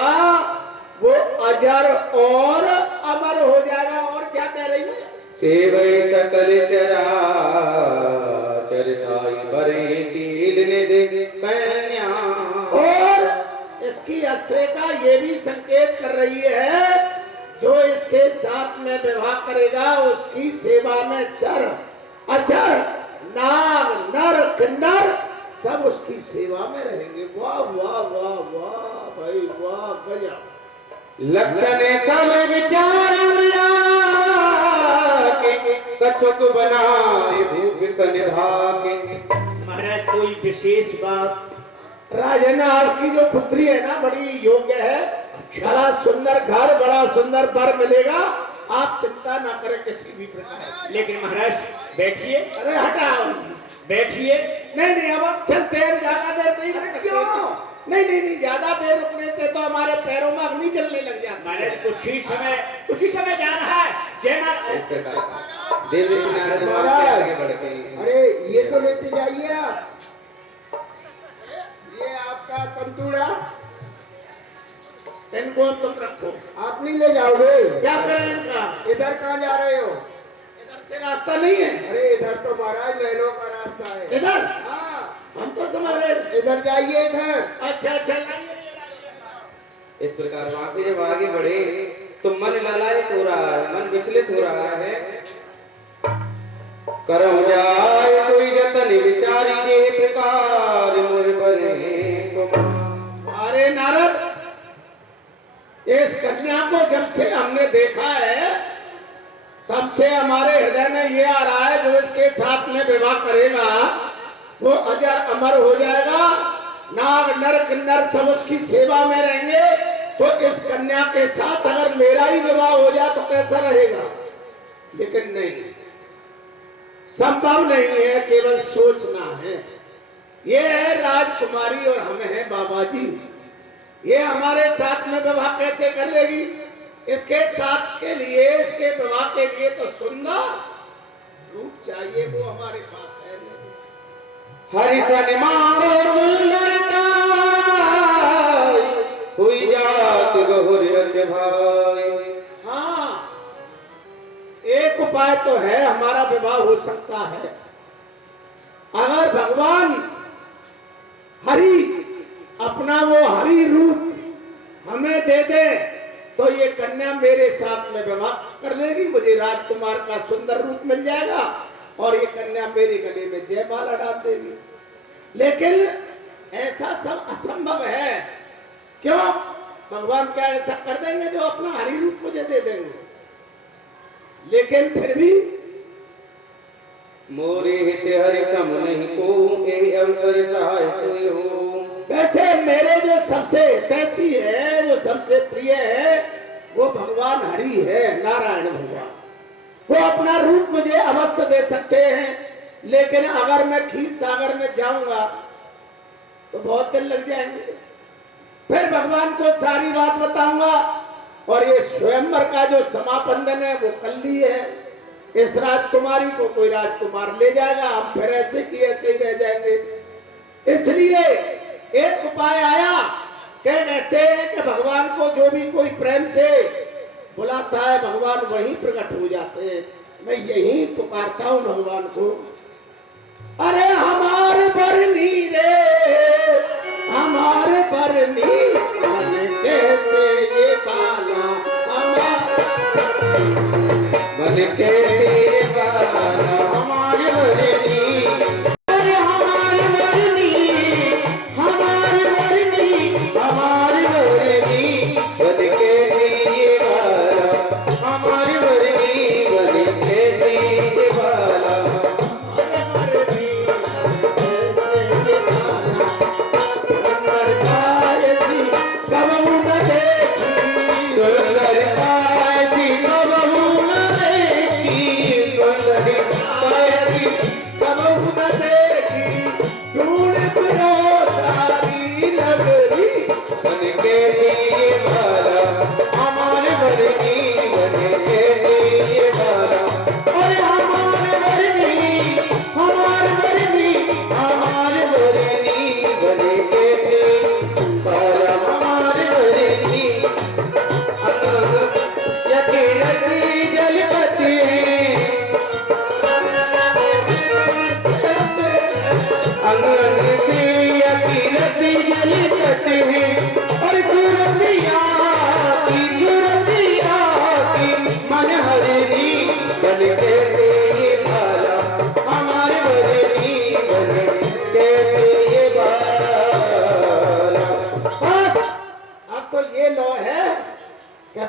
वो अजर और अमर हो जाएगा। और क्या कह रही है? सेवै सकल चरा चरताई बरे शील ने दे कन्या। और इसकी हस्तरेखा ये भी संकेत कर रही है, जो इसके साथ में विवाह करेगा उसकी सेवा में चर अचर नाग नर किन्नर सब उसकी सेवा में रहेंगे। वाह वाह वाह वाह भाई वाह, गजब। लक्षण सब विचार के कछुक बनाए भूप सनिभाके। महाराज, कोई विशेष बात? राजन, आपकी जो पुत्री है ना बड़ी योग्य है, बड़ा सुंदर घर बड़ा सुंदर वर मिलेगा, आप चिंता ना करें किसी भी प्रकार। लेकिन महाराज बैठिए। अरे हटाओ, बैठिए। नहीं नहीं, अब हम चलते हैं, ज्यादा देर नहीं रुक सकते। क्यों? नहीं, ज्यादा देर रुकने से तो हमारे पैरों में अग्नि जलने लग जाती है। महाराज, कुछ ही समय जाना है। जय माता। इस प्रकार देवऋषि नारद वहां से आगे बढ़ते हैं। अरे ये तो लेते जाइए आप, ये आपका तंतुड़ा। इनको अब तुम रखो। आप नहीं ले जाओगे? क्या करें इनका? इधर कहाँ जा रहे हो? इधर से रास्ता नहीं है। अरे इधर तो महाराज महलों का रास्ता है। इधर? हाँ, हम तो समझ रहे। इधर जाइए इधर। अच्छा अच्छा। इस प्रकार वहां से जब आगे बढ़े तो मन लालायित हो रहा है, मन विचलित हो रहा है। करम जाय कोई जतन विचारी जे प्रकार मोह बने तुम। अरे नारद, इस कन्या को जब से हमने देखा है तब से हमारे हृदय में ये आ रहा है जो इसके साथ में विवाह करेगा वो अजर अमर हो जाएगा। नाग नर किन्नर सब उसकी सेवा में रहेंगे। तो इस कन्या के साथ अगर मेरा ही विवाह हो जाए तो कैसा रहेगा? लेकिन नहीं, संभव नहीं है, केवल सोचना है। ये है राजकुमारी और हम हैं बाबा जी। ये हमारे साथ में विवाह कैसे कर लेगी? इसके साथ के लिए, इसके विवाह के लिए तो सुंदर रूप चाहिए, वो हमारे पास है नहीं। हरि सन मांगो सुंदरता हुई जात गहुर अति भाई। हाँ, एक उपाय तो है, हमारा विवाह हो सकता है। अगर भगवान हरि अपना वो हरि रूप हमें दे दे तो ये कन्या मेरे साथ में विवाह कर लेगी, मुझे राजकुमार का सुंदर रूप मिल जाएगा और ये कन्या मेरे गले में जयमाला डाल देगी। लेकिन ऐसा सब असंभव है। क्यों? भगवान क्या ऐसा कर देंगे जो अपना हरि रूप मुझे दे देंगे? लेकिन फिर भी मोरे हित हरि सम नहीं को एहि अवसर सहाय सोई हो। वैसे मेरे जो सबसे हितैषी है, जो सबसे प्रिय है, वो भगवान हरि है, नारायण भगवान। वो अपना रूप मुझे अवश्य दे सकते हैं। लेकिन अगर मैं क्षीर सागर में जाऊंगा तो बहुत दिन लग जाएंगे। फिर भगवान को सारी बात बताऊंगा और ये स्वयंवर का जो समापन दिन है वो कल ही है। इस राजकुमारी को कोई राजकुमार ले जाएगा, हम फिर ऐसे की ऐसे ही रह जाएंगे। इसलिए एक उपाय आया, कहते हैं कि भगवान को जो भी कोई प्रेम से बुलाता है भगवान वहीं प्रकट हो जाते हैं। मैं यही पुकारता हूं भगवान को। अरे हमारे बरनी रे, हमारे बरनी मन कैसे ये पाला, मन कैसे बाला हमारी बरनी। अरे हमारी बरनी, हमारी बरनी, हमारी बरनी मन कैसे ये बाला, हमारी बरनी मन कैसे ये बाला।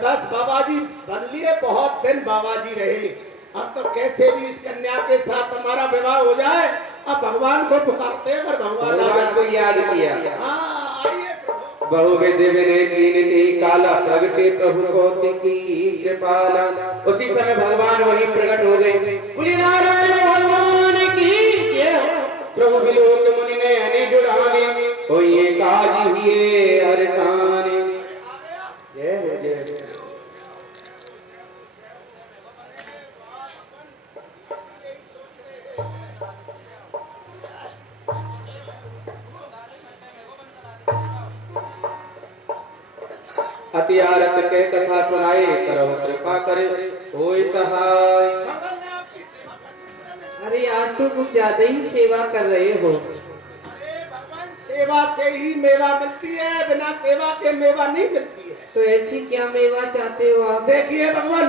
बस बाबा जी बन लिए, बहुत दिन बाबा जी रहे। अब तो कैसे भी इस कन्या के साथ हमारा विवाह हो जाए। अब भगवान को पुकारते हैं, अगर भगवान आ भगवान को जाए। याद किया। हाँ, आइए प्रभु। बहुविध विनय कीर्ति काला प्रगटे प्रभु कौतिकी कृपाला। उसी समय भगवान वहीं प्रकट हो गए। बोले नारायण भगवान की जय हो। प्रभु बिलोक मुनि ने अने जुड़ाने होइए काज हुए हर्षाने। जय हो जय हो। अति आरत के कथा सुनाए, करो कृपा करे होय सहाय। भगवान ने आपकी सेवा करनी। अरे आज तो कुछ ज्यादा ही सेवा कर रहे हो। अरे भगवान, सेवा से ही मेवा मिलती है, बिना सेवा के मेवा नहीं मिलती है। तो ऐसी क्या मेवा चाहते हो आप? देखिए भगवान,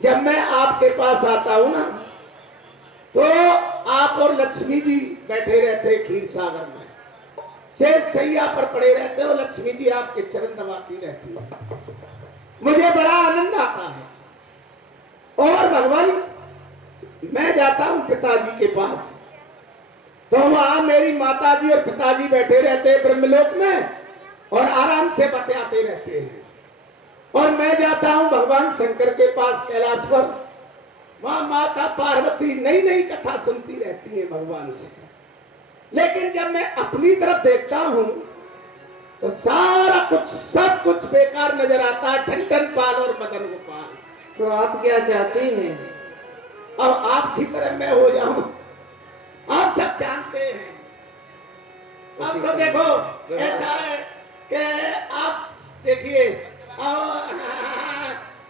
जब मैं आपके पास आता हूँ ना, तो आप और लक्ष्मी जी बैठे रहते खीर सागर में, शेष सैया पर पड़े रहते हो, लक्ष्मी जी आपके चरण दबाती रहती है, मुझे बड़ा आनंद आता है। और भगवान, मैं जाता हूँ पिताजी के पास, तो वहां मेरी माताजी और पिताजी बैठे रहते हैं ब्रह्मलोक में और आराम से बतियाते रहते हैं। और मैं जाता हूं भगवान शंकर के पास कैलाश पर, वहां माता पार्वती नई नई कथा सुनती रहती है भगवान से। लेकिन जब मैं अपनी तरफ देखता हूं तो सारा कुछ, सब कुछ बेकार नजर आता है, ठंडन पाल और मदन गोपाल। तो आप क्या चाहते हैं? अब आपकी तरह मैं हो जाऊं, आप सब जानते हैं। अब तो देखो ऐसा है कि आप देखिए,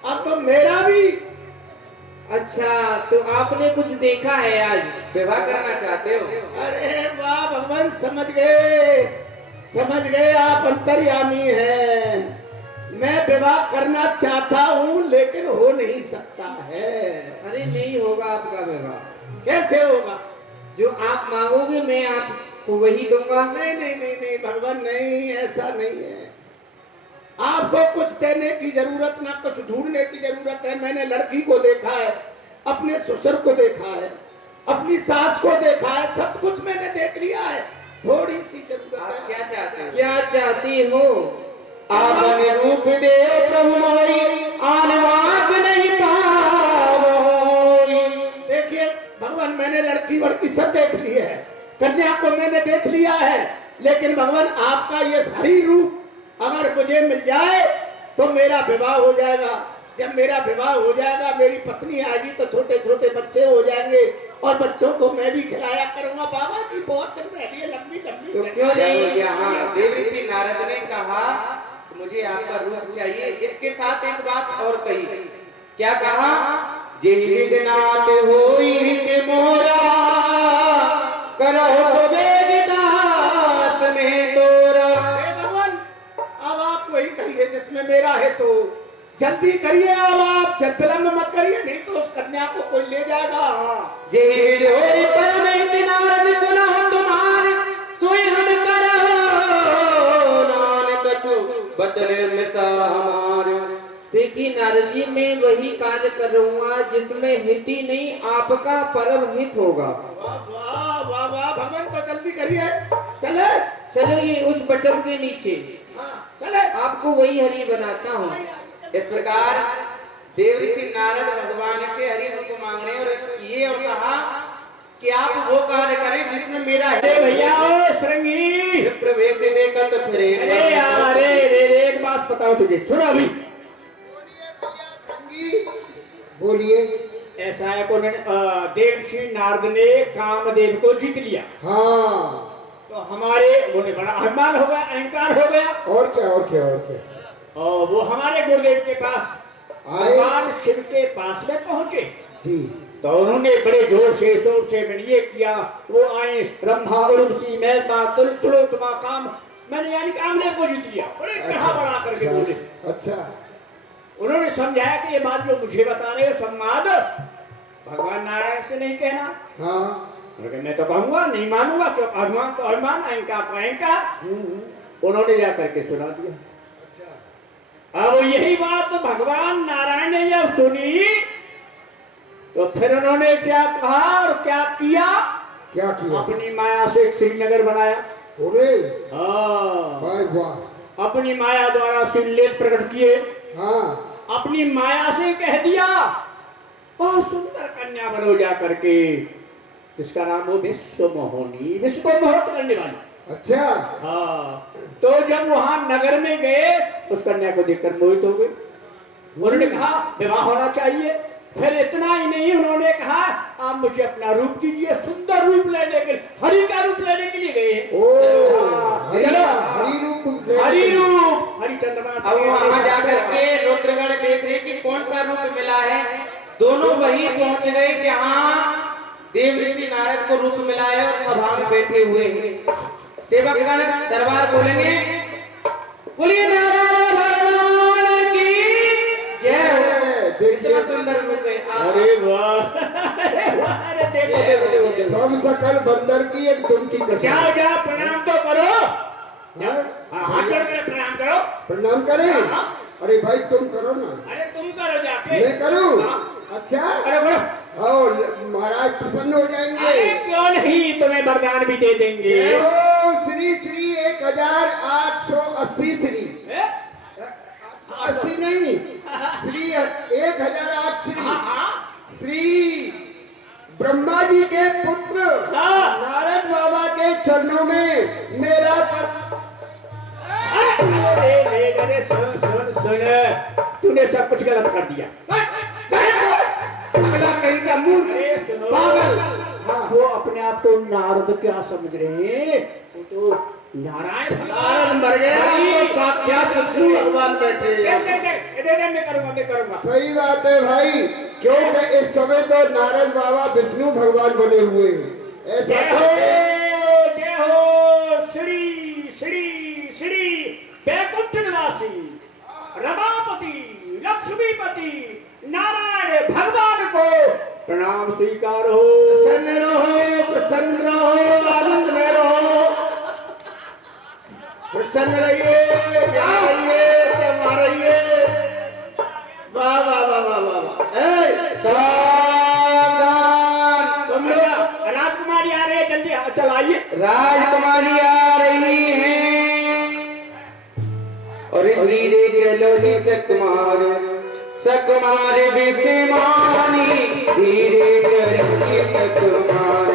अब तो मेरा भी। अच्छा, तो आपने कुछ देखा है आज? विवाह करना चाहते हो? अरे वाह भगवान, समझ गए आप अंतर्यामी हैं। मैं विवाह करना चाहता हूँ लेकिन हो नहीं सकता है। अरे नहीं होगा आपका विवाह। कैसे होगा? जो आप मांगोगे मैं आपको वही दूंगा। नहीं नहीं नहीं नहीं भगवान, नहीं, ऐसा नहीं है। आपको कुछ देने की जरूरत ना कुछ ढूंढने की जरूरत है। मैंने लड़की को देखा है, अपने ससुर को देखा है, अपनी सास को देखा है, सब कुछ मैंने देख लिया है। थोड़ी सी जरूरत आप है। क्या चाहते हो? क्या चाहती हो? आपने रूप दे प्रभु मोई, आन वाक नहीं पावोई। देखिए भगवान, मैंने लड़की वड़की सब देख ली है, कन्या को मैंने देख लिया है, लेकिन भगवान आपका ये सारी रूप अगर मुझे मिल जाए तो मेरा विवाह हो जाएगा। जब मेरा विवाह हो जाएगा, मेरी पत्नी आएगी तो छोटे छोटे बच्चे हो जाएंगे और बच्चों को मैं भी खिलाया करूंगा। बाबा जी बहुत दिन रह रही है, लंबी लंबी। तो क्यों नहीं? यहाँ देवर्षि नारद ने कहा मुझे आपका रूप चाहिए। इसके साथ एक बात और कही, क्या कहा? जेहि विघ्नात होई हित मोरा, करो तो वेददास में तोरा। भगवान, अब आप वही करिए जिसमें मेरा है, तो जल्दी करिए। अब आप विलंब मत करिए, नहीं तो उस कन्या को कोई ले जाएगा। जेहि विधि होई परम हित नारद सुनहु तुम्हारे, सोई हम करहु नानक कछु बचन मिसा हमारे। देखिए नारद जी, मैं वही कार्य करूंगा जिसमें हित ही नहीं आपका परम हित होगा। वाह वाह वाह वाह भगवान, तो जल्दी करिए। चले चलिए उस बटन के नीचे, हाँ, चले। आपको वही हरि बनाता हूँ। इस प्रकार देवर्षि नारद भगवान से हरि को मांग रहे हैं और ये और कहा कि आप वो कार्य करें जिसमें मेरा अरे भैया ओ श्रृंगी, प्रवेश से देखा तो फिर अरे यार, अरे एक बात बताओ तुझे, सुन अभी। बोलिए। ऐसा है कि देवर्षि नारद ने कामदेव को जीत लिया, हाँ, तो हमारे उन्हें बड़ा अभिमान हो गया, अहंकार हो गया, और क्या और क्या और क्या। और वो हमारे गुरुदेव के पास, आए। भगवान शिव के पास में पहुंचे। जी, तो उन्होंने बड़े जोर से शोर से मैंने ये किया, वो आए ब्रह्मा उर्वशी मेहता तुलोत्तमा काम, मैंने यानी कामदेव को जीत लिया। बड़े कहा बड़ा करके बोले। अच्छा, उन्होंने समझाया कि ये बात जो मुझे बता रहे हो संवाद भगवान नारायण से नहीं कहना। हाँ, लेकिन मैं तो कहूंगा, नहीं मानूंगा, क्यों? अभिमान तो अभिमान, अहंकार तो अहंकार। उन्होंने जाकर के सुना दिया। अब यही बात तो भगवान नारायण ने जब सुनी तो फिर उन्होंने क्या कहा और क्या किया? क्या किया? अपनी माया से एक श्रीनगर बनाया। अरे हाँ, वाह वाह, अपनी माया द्वारा शिवलेख प्रकट किए। हाँ, अपनी माया से कह दिया बहुत सुंदर कन्या बनो जा करके, इसका नाम हो विश्व मोहिनी, विश्व को मोहित करने वाली। अच्छा, हाँ, तो जब वहां नगर में गए उस कन्या को देखकर मोहित हो गए। उन्होंने कहा विवाह होना चाहिए। फिर इतना ही नहीं, उन्होंने कहा आप मुझे अपना रूप दीजिए। सुंदर रूप लेने के लिए, हरि का रूप लेने के लिए गए। ओ हाँ, चलो हरि रूप हरि रूप, हरिचंद्रमा से- अब वहां जाकर के रुद्रगढ़ देख रहे कि कौन सा रूप मिला है। दोनों वहीं पहुंच गए जहां देव ऋषि नारद को रूप मिला है और सभा में बैठे हुए हैं। सेवकगण दरबार बोलेंगे, बोलिए नारायण भगवान की जय हो। इतना सुंदर रूप है। अरे वाह, अरे वाह, अरे देखो देखो देखो देखो। सब सकल बंदर की एक दुमकी कसम। जाओ जाओ, प्रणाम तो करो। हाँ? हाथ जोड़ कर प्रणाम करो। प्रणाम करें? हाँ। अरे भाई तुम करो ना। अरे तुम करो जाके। मैं करूं? हाँ। अच्छा अरे बोलो। और महाराज प्रसन्न हो जाएंगे। अरे क्यों नहीं, तुम्हें वरदान भी दे देंगे। ओ श्री श्री 1880 श्री ए? 80 नहीं, श्री 1008 श्री हाँ, हाँ। श्री ब्रह्मा जी के पुत्र हाँ। नारद बाबा के चरणों में मेरा अरे सुन सुन सुन, तूने सब कुछ गलत कर दिया। अगला कहीं का मूर्ख अरे सुनो, पागल। हाँ, वो अपने आप को नारद क्या समझ रहे हैं? वो तो नारायण नारद मर गया, तो साक्षात विष्णु भगवान बैठे हैं। मैं करूंगा, मैं करूंगा। सही बात है भाई, क्योंकि इस समय तो नारद बाबा विष्णु भगवान बने हुए हैं। ऐसा जय तो हो, जय हो श्री श्री श्री बैकुंठ निवासी रमापति लक्ष्मीपति नारायण भगवान को प्रणाम स्वीकार हो। प्रसन्न रहो, प्रसन्न रहो, आनंद में रहो, प्रसन्न रहिए, जमा रहिए। वाह वाह वाह वाह वाह वाह। ए, सावधान, तुम लोग राजकुमारी आ रही है, जल्दी चल आइए। राजकुमारी आ रही है। और धीरे चलो जी सकुमार, सकुमार विषमानी, धीरे चलो जी सकुमार,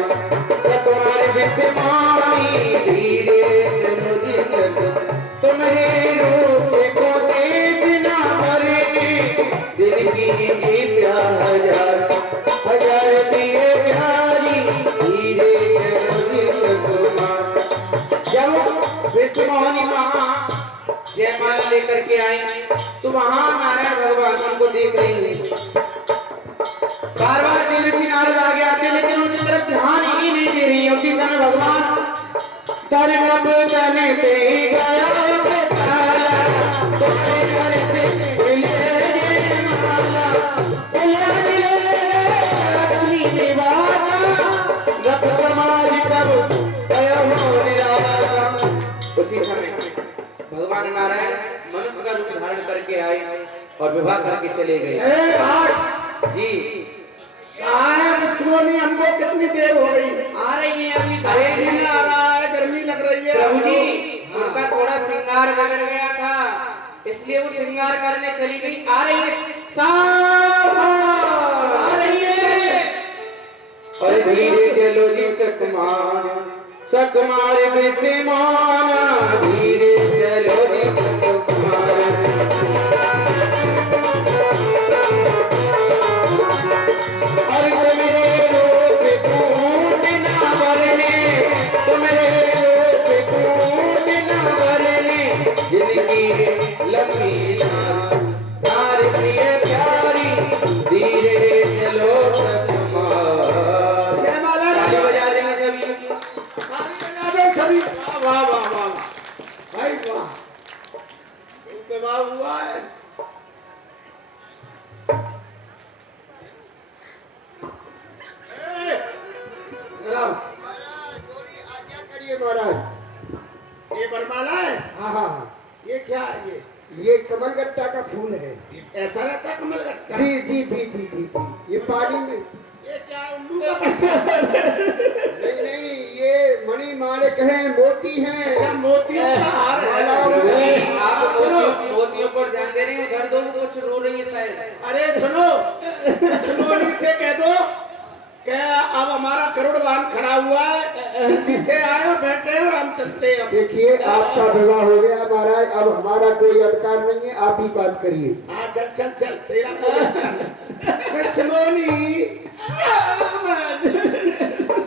सकुमार विषमानी, धीरे चलो जी सकुमार। तुम्हारे रूप को शेष ना भरने, दिन की प्यार हजार दिए प्यारी, धीरे चलो जी सकुमार। जब विश्वमोहनी मां जयमाला लेकर के आई तो वहां नारायण भगवान उनको देख रही है। बार बार देव ऋषि नारद आगे आते, लेकिन उनकी तरफ ध्यान ही नहीं दे रही है। उसी समय भगवान धर्म तने पे गया बेताला, तुम्हारे घर से मिले माला, लक्ष्मी निवासा, रक्त समाज कब गया हो निराशा। उसी समय भगवान नारायण मनुष्य का रूप धारण करके आए और विवाह करके चले गए। ए भाट जी कहाँ है विष्णुनी? हमको कितनी देर हो गई? आ रही है अभी। पसीना आ रहा है, गर्मी लग रही है। प्रभु जी, उनका थोड़ा श्रृंगार बिगड़ गया था, इसलिए वो श्रृंगार करने चली गई। आ रही है, सावधान, आ रही है। और धीरे चलो जी सकुमार, सकुमार विषमाना, धीरे चलो जी सकुमार। और तुम्हारे रूप कूट ना भरने, तुम्हारे रूप कूट ना भरने, जिनकी लंबी नार प्रिय प्यारी, धीरे चलो सकुमार। जयमाला ताली बजा देंगे सभी। सभी। वाह वाह वाह भाई वाह, विवाह हुआ है। महाराज थोड़ी आज्ञा करिए महाराज। ये बरमाला है? हाँ हाँ, ये क्या है? ये कमलगट्टा का फूल है। ऐसा रहता है कमलगट्टा? जी जी जी जी जी जी, ये पानी में। ये क्या है, उल्लू का पत्ता? नहीं नहीं, ये मणि माणिक हैं, मोती हैं। अच्छा, मोतियों का हार है। प्रभु जी, आप सुनो, मोतियों पर ध्यान दे रहे हैं, उधर दो कुछ रो रही है शायद। अरे सुनो, विष्णुनी से कह दो क्या अब हमारा करोड़वान खड़ा हुआ है, जल्दी से आए और बैठे और हम चलते हैं। देखिए आपका विवाह हो गया महाराज, अब हमारा कोई अधिकार नहीं है, आप ही बात करिए। हाँ चल चल चल, तेरा कोई अधिकार नहीं। मैं सिमोनी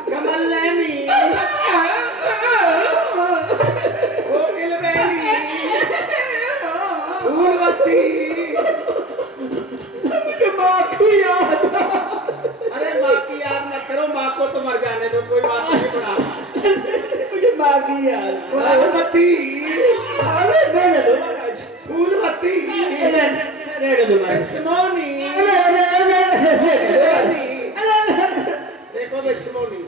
कमल नैनी कोकिल बेनी फूलवती, माँ की याद। अरे माँ की याद मत करो, माँ को तो मर जाने दो, कोई बात नहीं। बुढ़ापा मुझे माँ की याद। फूलवती अरे रहने दो महाराज, फूलवती रहने दो महाराज। सिमोनी देखो सिमोनी,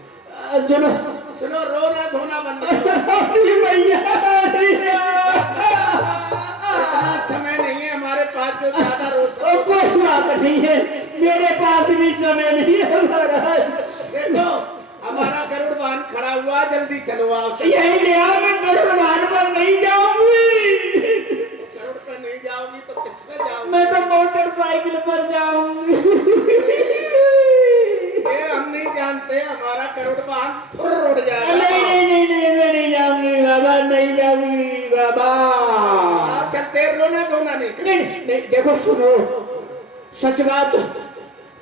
सुनो सुनो, रोना धोना बंद करो। इतना समय नहीं है हमारे पास जो ज्यादा रो सको। कोई बात नहीं है, मेरे पास भी समय नहीं है महाराज। देखो हमारा गरुड़वान खड़ा हुआ, जल्दी चलो आओ। चलो। यही गया, मैं गरुड़वान पर नहीं जाऊंगी। गरुड़ पर नहीं जाओगी तो किस पे जाओगी? मैं तो मोटरसाइकिल पर जाऊंगी। ये हम नहीं जानते, हमारा गरुड़वान फुर उड़ जाएगा। नहीं, मैं नहीं जाऊंगी बाबा, नहीं जाऊंगी बाबा। आप चलते, रोना धोना नहीं कर। नहीं, देखो सुनो, सच बात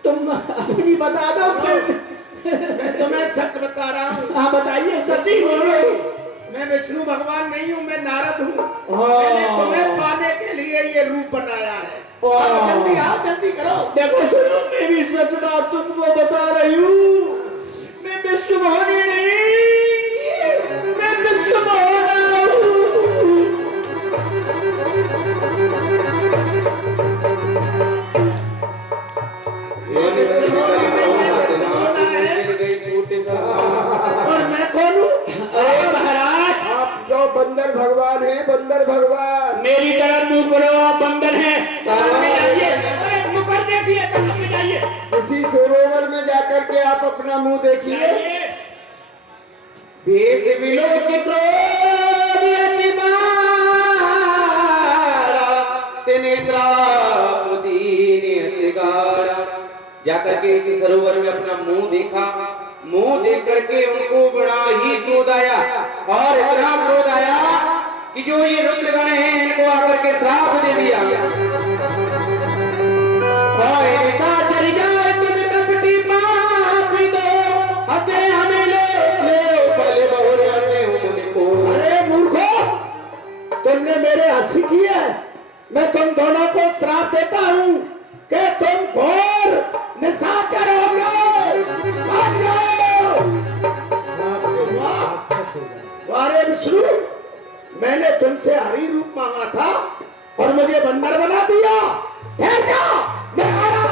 तुम अपनी बता दो फिर। मैं तुम्हें सच बता रहा हूँ। हाँ बताइए, सच्ची बोलो। मैं विष्णु भगवान नहीं हूँ, मैं नारद हूँ। हाँ। मैंने तुम्हें पाने के लिए ये रूप बनाया है। वाह। आओ जल्दी आओ, जल्दी करो। देखो सुनो, मैं भी सच बात तुमको बता रही हूँ। मैं विश्व मोहनी नहीं, मैं विश्व मोहना हूँ। और मैं कौन हूँ? अरे महाराज, आप जो बंदर भगवान हैं, बंदर भगवान। मेरी तरफ मुंह करो, आप बंदर हैं। तालाब में जाइए, अरे मुकर देखिए, तालाब में जाइए। किसी सरोवर में जाकर के आप अपना मुंह देखिए। जाइए। भेष विलोक क्रोध अति मारा, तिनेत्रा दीन अति गाढ़ा। जाकर के एक सरोवर में अपना मुंह देखा, मुंह देख करके उनको बड़ा ही क्रोध आया, और इतना क्रोध आया कि जो ये रुद्रगण हैं इनको आकर के श्राप दे दिया। और निशाचर जाए तुम कपटी पापी दो, हंसे हमें ले भले बहुरे हंसे उनको। अरे मूर्खो, तुमने मेरे हंसी की है। मैं तुम दोनों को श्राप देता हूँ कि तुम घोर निशाचर हो गए। भाग जाओ। वाह, अरे विष्णु, मैंने तुमसे हरि रूप मांगा था और मुझे बंदर बना दिया। ठहर जा, मैं आ रहा।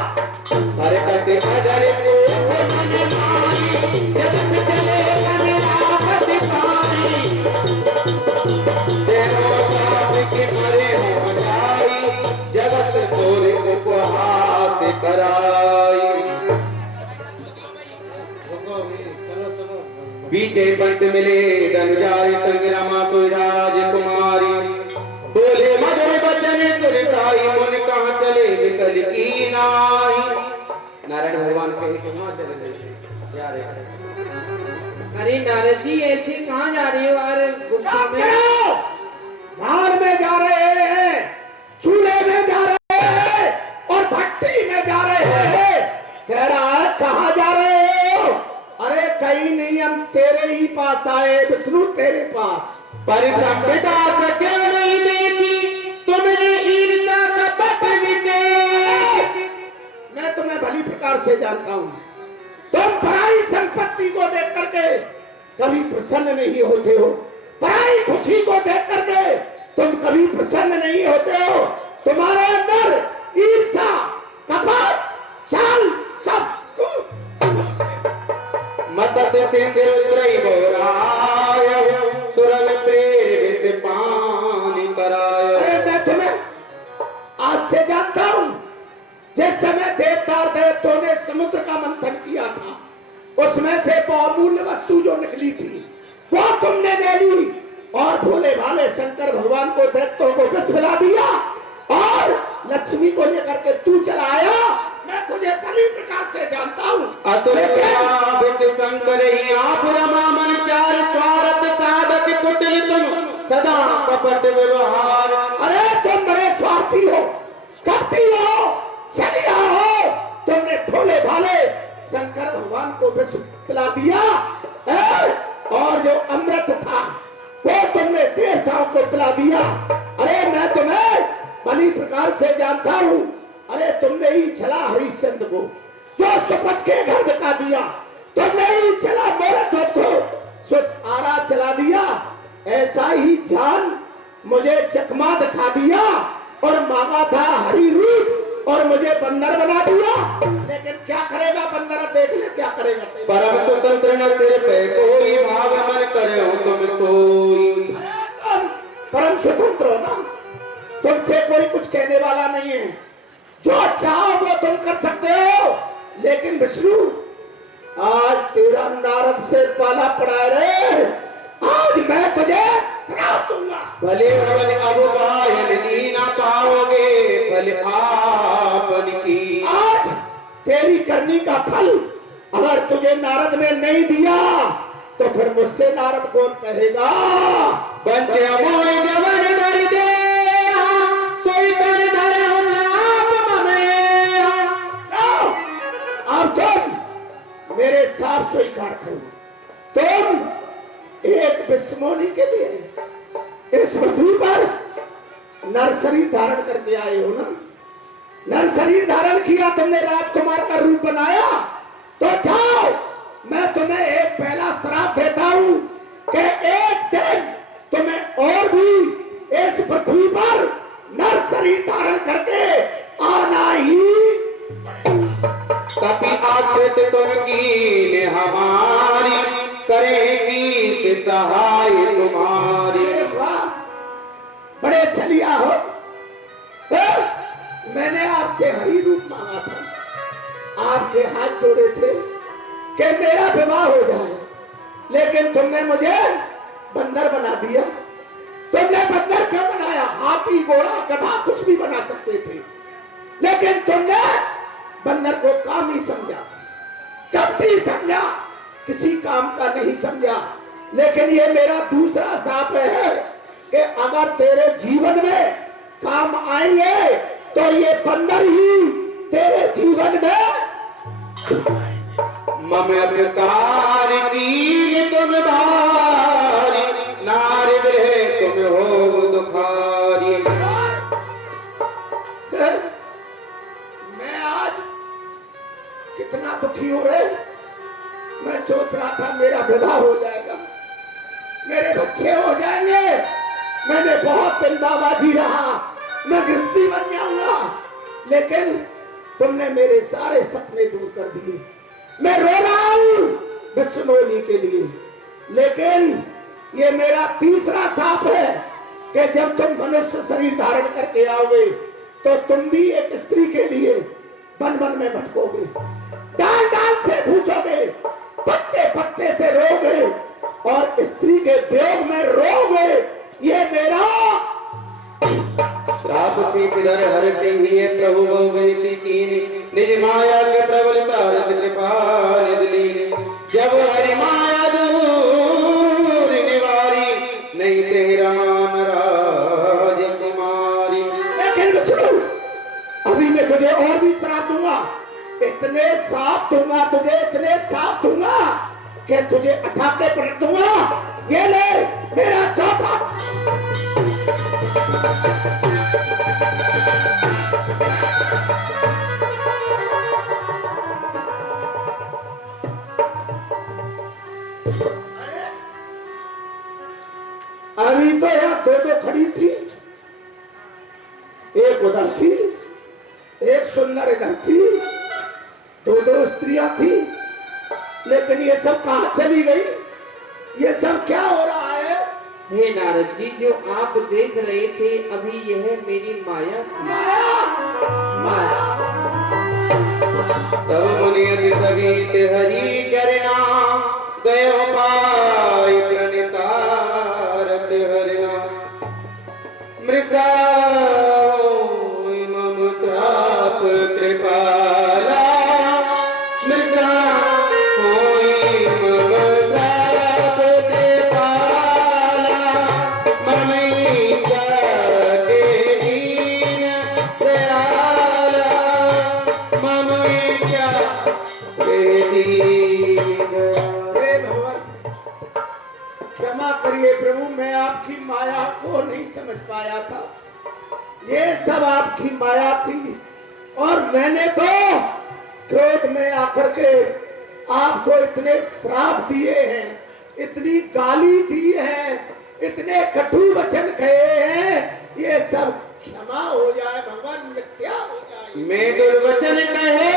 अरे कहते हजारे को मन मारी, जगत चले मेरा पति पाई। तेरो बाप के मरे हो जाई, जगत तोरे उपहास कराई। बीचे पंत मिले धनुजारी, संग रमा सोई राजकुमारी। बोले मधुर बचन सुन साई, मन कहाँ चले विकल की नाई। नारायण भगवान कहे कि कहाँ चले जा रहे हैं? अरे नारद जी, ऐसे कहाँ जा रहे हो? और गुस्सा चुप में करो। धार में जा रहे हैं, चूल्हे में जा रहे हैं और भट्टी में जा रहे हैं। कह रहा है कहाँ जा रहे हो? अरे कहीं नहीं, हम तेरे ही पास आए विष्णु, तेरे पास। परिसंपिता सके नहीं देखी, तुमने ईर्षा का पट विशेष। मैं तुम्हें भली प्रकार से जानता हूँ। तुम पराई संपत्ति को देख करके कभी प्रसन्न नहीं होते हो, पराई खुशी को देख करके तुम कभी प्रसन्न नहीं होते हो। तुम्हारे अंदर ईर्षा, कपट, छल सब कुछ। मतत सिंधु रुद्रई बहुराय, सुरल प्रेर विष पानी कराय। अरे मैं तुम्हें आज से जानता हूँ। जिस समय देवता देवताओं ने समुद्र का मंथन किया था, उसमें से बहुमूल्य वस्तु जो निकली थी वो तुमने ले ली और भोले भाले शंकर भगवान को दैत्यों को विष पिला दिया। और लक्ष्मी को लेकर के तू चला आया। मैं तुझे भली प्रकार से जानता हूँ। शंकर ही आप रमा मन चार स्वार्थ साधक कुटिल तुम सदा कपट व्यवहार। अरे तुम बड़े स्वार्थी हो, कपटी हो, छलिया हो। तुमने भोले भाले शंकर भगवान को विष पिला दिया और जो अमृत था वो तुमने देवताओं को पिला दिया। अरे मैं तुम्हें भली प्रकार से जानता हूँ। अरे तुमने ही छला हरिश्चंद्र को जो सुपच के घर बिता दिया, तुमने ही छला मोरत ध्वज को सुत आरा चला दिया। ऐसा ही जान मुझे चकमा दिखा दिया और मांगा था हरी रूप और मुझे बंदर बना दिया। लेकिन क्या करेगा बंदर, देख ले क्या करेगा। परम स्वतंत्र न सिर पे कोई भाव मन करे हो तुम सोई। तुम परम स्वतंत्र हो ना, तुमसे कोई कुछ कहने वाला नहीं है। जो चाहो वो तुम कर सकते हो। लेकिन विष्णु आज तेरा नारद से पाला पड़ा रे। आज मैं तुझे श्राप दूंगा। भले भवन अब पायल दीना पाओगे भले आपन की। आज तेरी करनी का फल अगर तुझे नारद ने नहीं दिया तो फिर मुझसे नारद कौन कहेगा। बंचे मोय जवन दर दे सोई तर धर लाप ममे। अब तुम मेरे साथ स्वीकार करो। तुम एक विस्मोनी के लिए इस पृथ्वी पर नर शरीर धारण करके आए हो ना। नर शरीर धारण किया तुमने, राजकुमार का रूप बनाया। तो जाओ, मैं तुम्हें एक पहला श्राप देता हूं कि एक दिन तुम्हें और भी इस पृथ्वी पर नर शरीर धारण करके आना ही। कभी आकृत तुम कीने हमारी करेगी से सहाय तुम्हारी। वाह, बड़े छलिया हो। मैंने आपसे हरि रूप मांगा था, आपके हाथ जोड़े थे कि मेरा विवाह हो जाए, लेकिन तुमने मुझे बंदर बना दिया। तुमने बंदर क्यों बनाया? हाथी, घोड़ा, गधा कुछ भी बना सकते थे, लेकिन तुमने बंदर को काम ही समझा, कपटी समझा, किसी काम का नहीं समझा। लेकिन ये मेरा दूसरा शाप है कि अगर तेरे जीवन में काम आएंगे तो ये बंदर ही तेरे जीवन में। मम अभिकार कीन तुम भारी नारी गृह तुम हो दुखारी। मैं आज कितना दुखी हो रहे। मैं सोच रहा था मेरा विवाह हो जाएगा, मेरे बच्चे हो जाएंगे, मैंने बहुत दिन बाबाजी रहा, मैं गृहस्थी बन जाऊंगा। लेकिन तुमने मेरे सारे सपने दूर कर दिए। मैं रो रहा हूं विष्णुनी के लिए। लेकिन ये मेरा तीसरा शाप है कि जब तुम मनुष्य शरीर धारण करके आओगे तो तुम भी एक स्त्री के लिए वन वन में भटकोगे, डाल डाल से पूछोगे, पत्ते पत्ते से रोगे और स्त्री के वियोग में रोगे। ये मेरा श्राप से सिधर हर सिंह ये प्रभु भगवती कीनी निज माया के प्रबल तारस कृपा दिली। जब हरि माया दूर निवारी नहीं तेरा मान राज कुमारी। लेकिन सुनो, अभी मैं तुझे और भी श्राप दूंगा, इतने साप दूंगा तुझे, इतने साप दूंगा कि तुझे अठाके पलट दूंगा। ये ले मेरा चौथा। अभी तो यहाँ दो दो खड़ी थी, एक उधर थी, एक सुंदर इधर थी, दो दो स्त्रियां थी। लेकिन ये सब कहाँ चली गई? ये सब क्या हो रहा है? हे नारद जी, जो आप देख रहे थे अभी यह मेरी माया थी। माया, माया। तब मुनि सगीत हरि चरना गयो पाई प्रणितारत हरिना मृषा क्षमा करिए प्रभु, मैं आपकी माया को नहीं समझ पाया था। ये सब आपकी माया थी और मैंने तो क्रोध में आकर के आपको इतने श्राप दिए हैं, इतनी गाली दी है, इतने कटु वचन कहे हैं। ये सब क्षमा हो जाए भगवान, मिथ्या हो जाए। मैं दुर्वचन कहे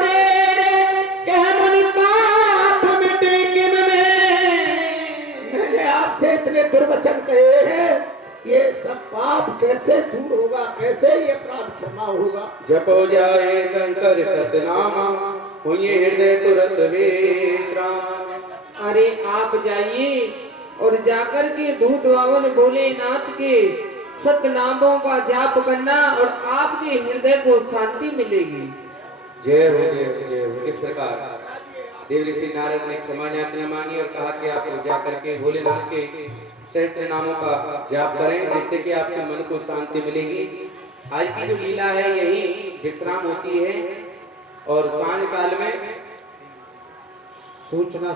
तेरे कह मन पाप मिटे किम में। मैंने आपसे इतने दुर्वचन कहे हैं, ये सब पाप कैसे दूर होगा, कैसे ये अपराध क्षमा होगा। जपो जाए शंकर सतनामा, हुए हृदय तुरंत विश्राम। अरे आप जाइए और जाकर के दूत वावन भोलेनाथ के सतनामों का जाप करना और आपके हृदय को शांति मिलेगी। जय हो जय हो जय हो। इस प्रकार देव ऋषि नारद ने क्षमा याचना मांगी और कहा कि आप जाकर के भोलेनाथ के सहस्त्र नामों का जाप करें, जिससे कि आपके मन को शांति मिलेगी। आज की जो लीला है यही विश्राम होती है और सांझ काल में सूचना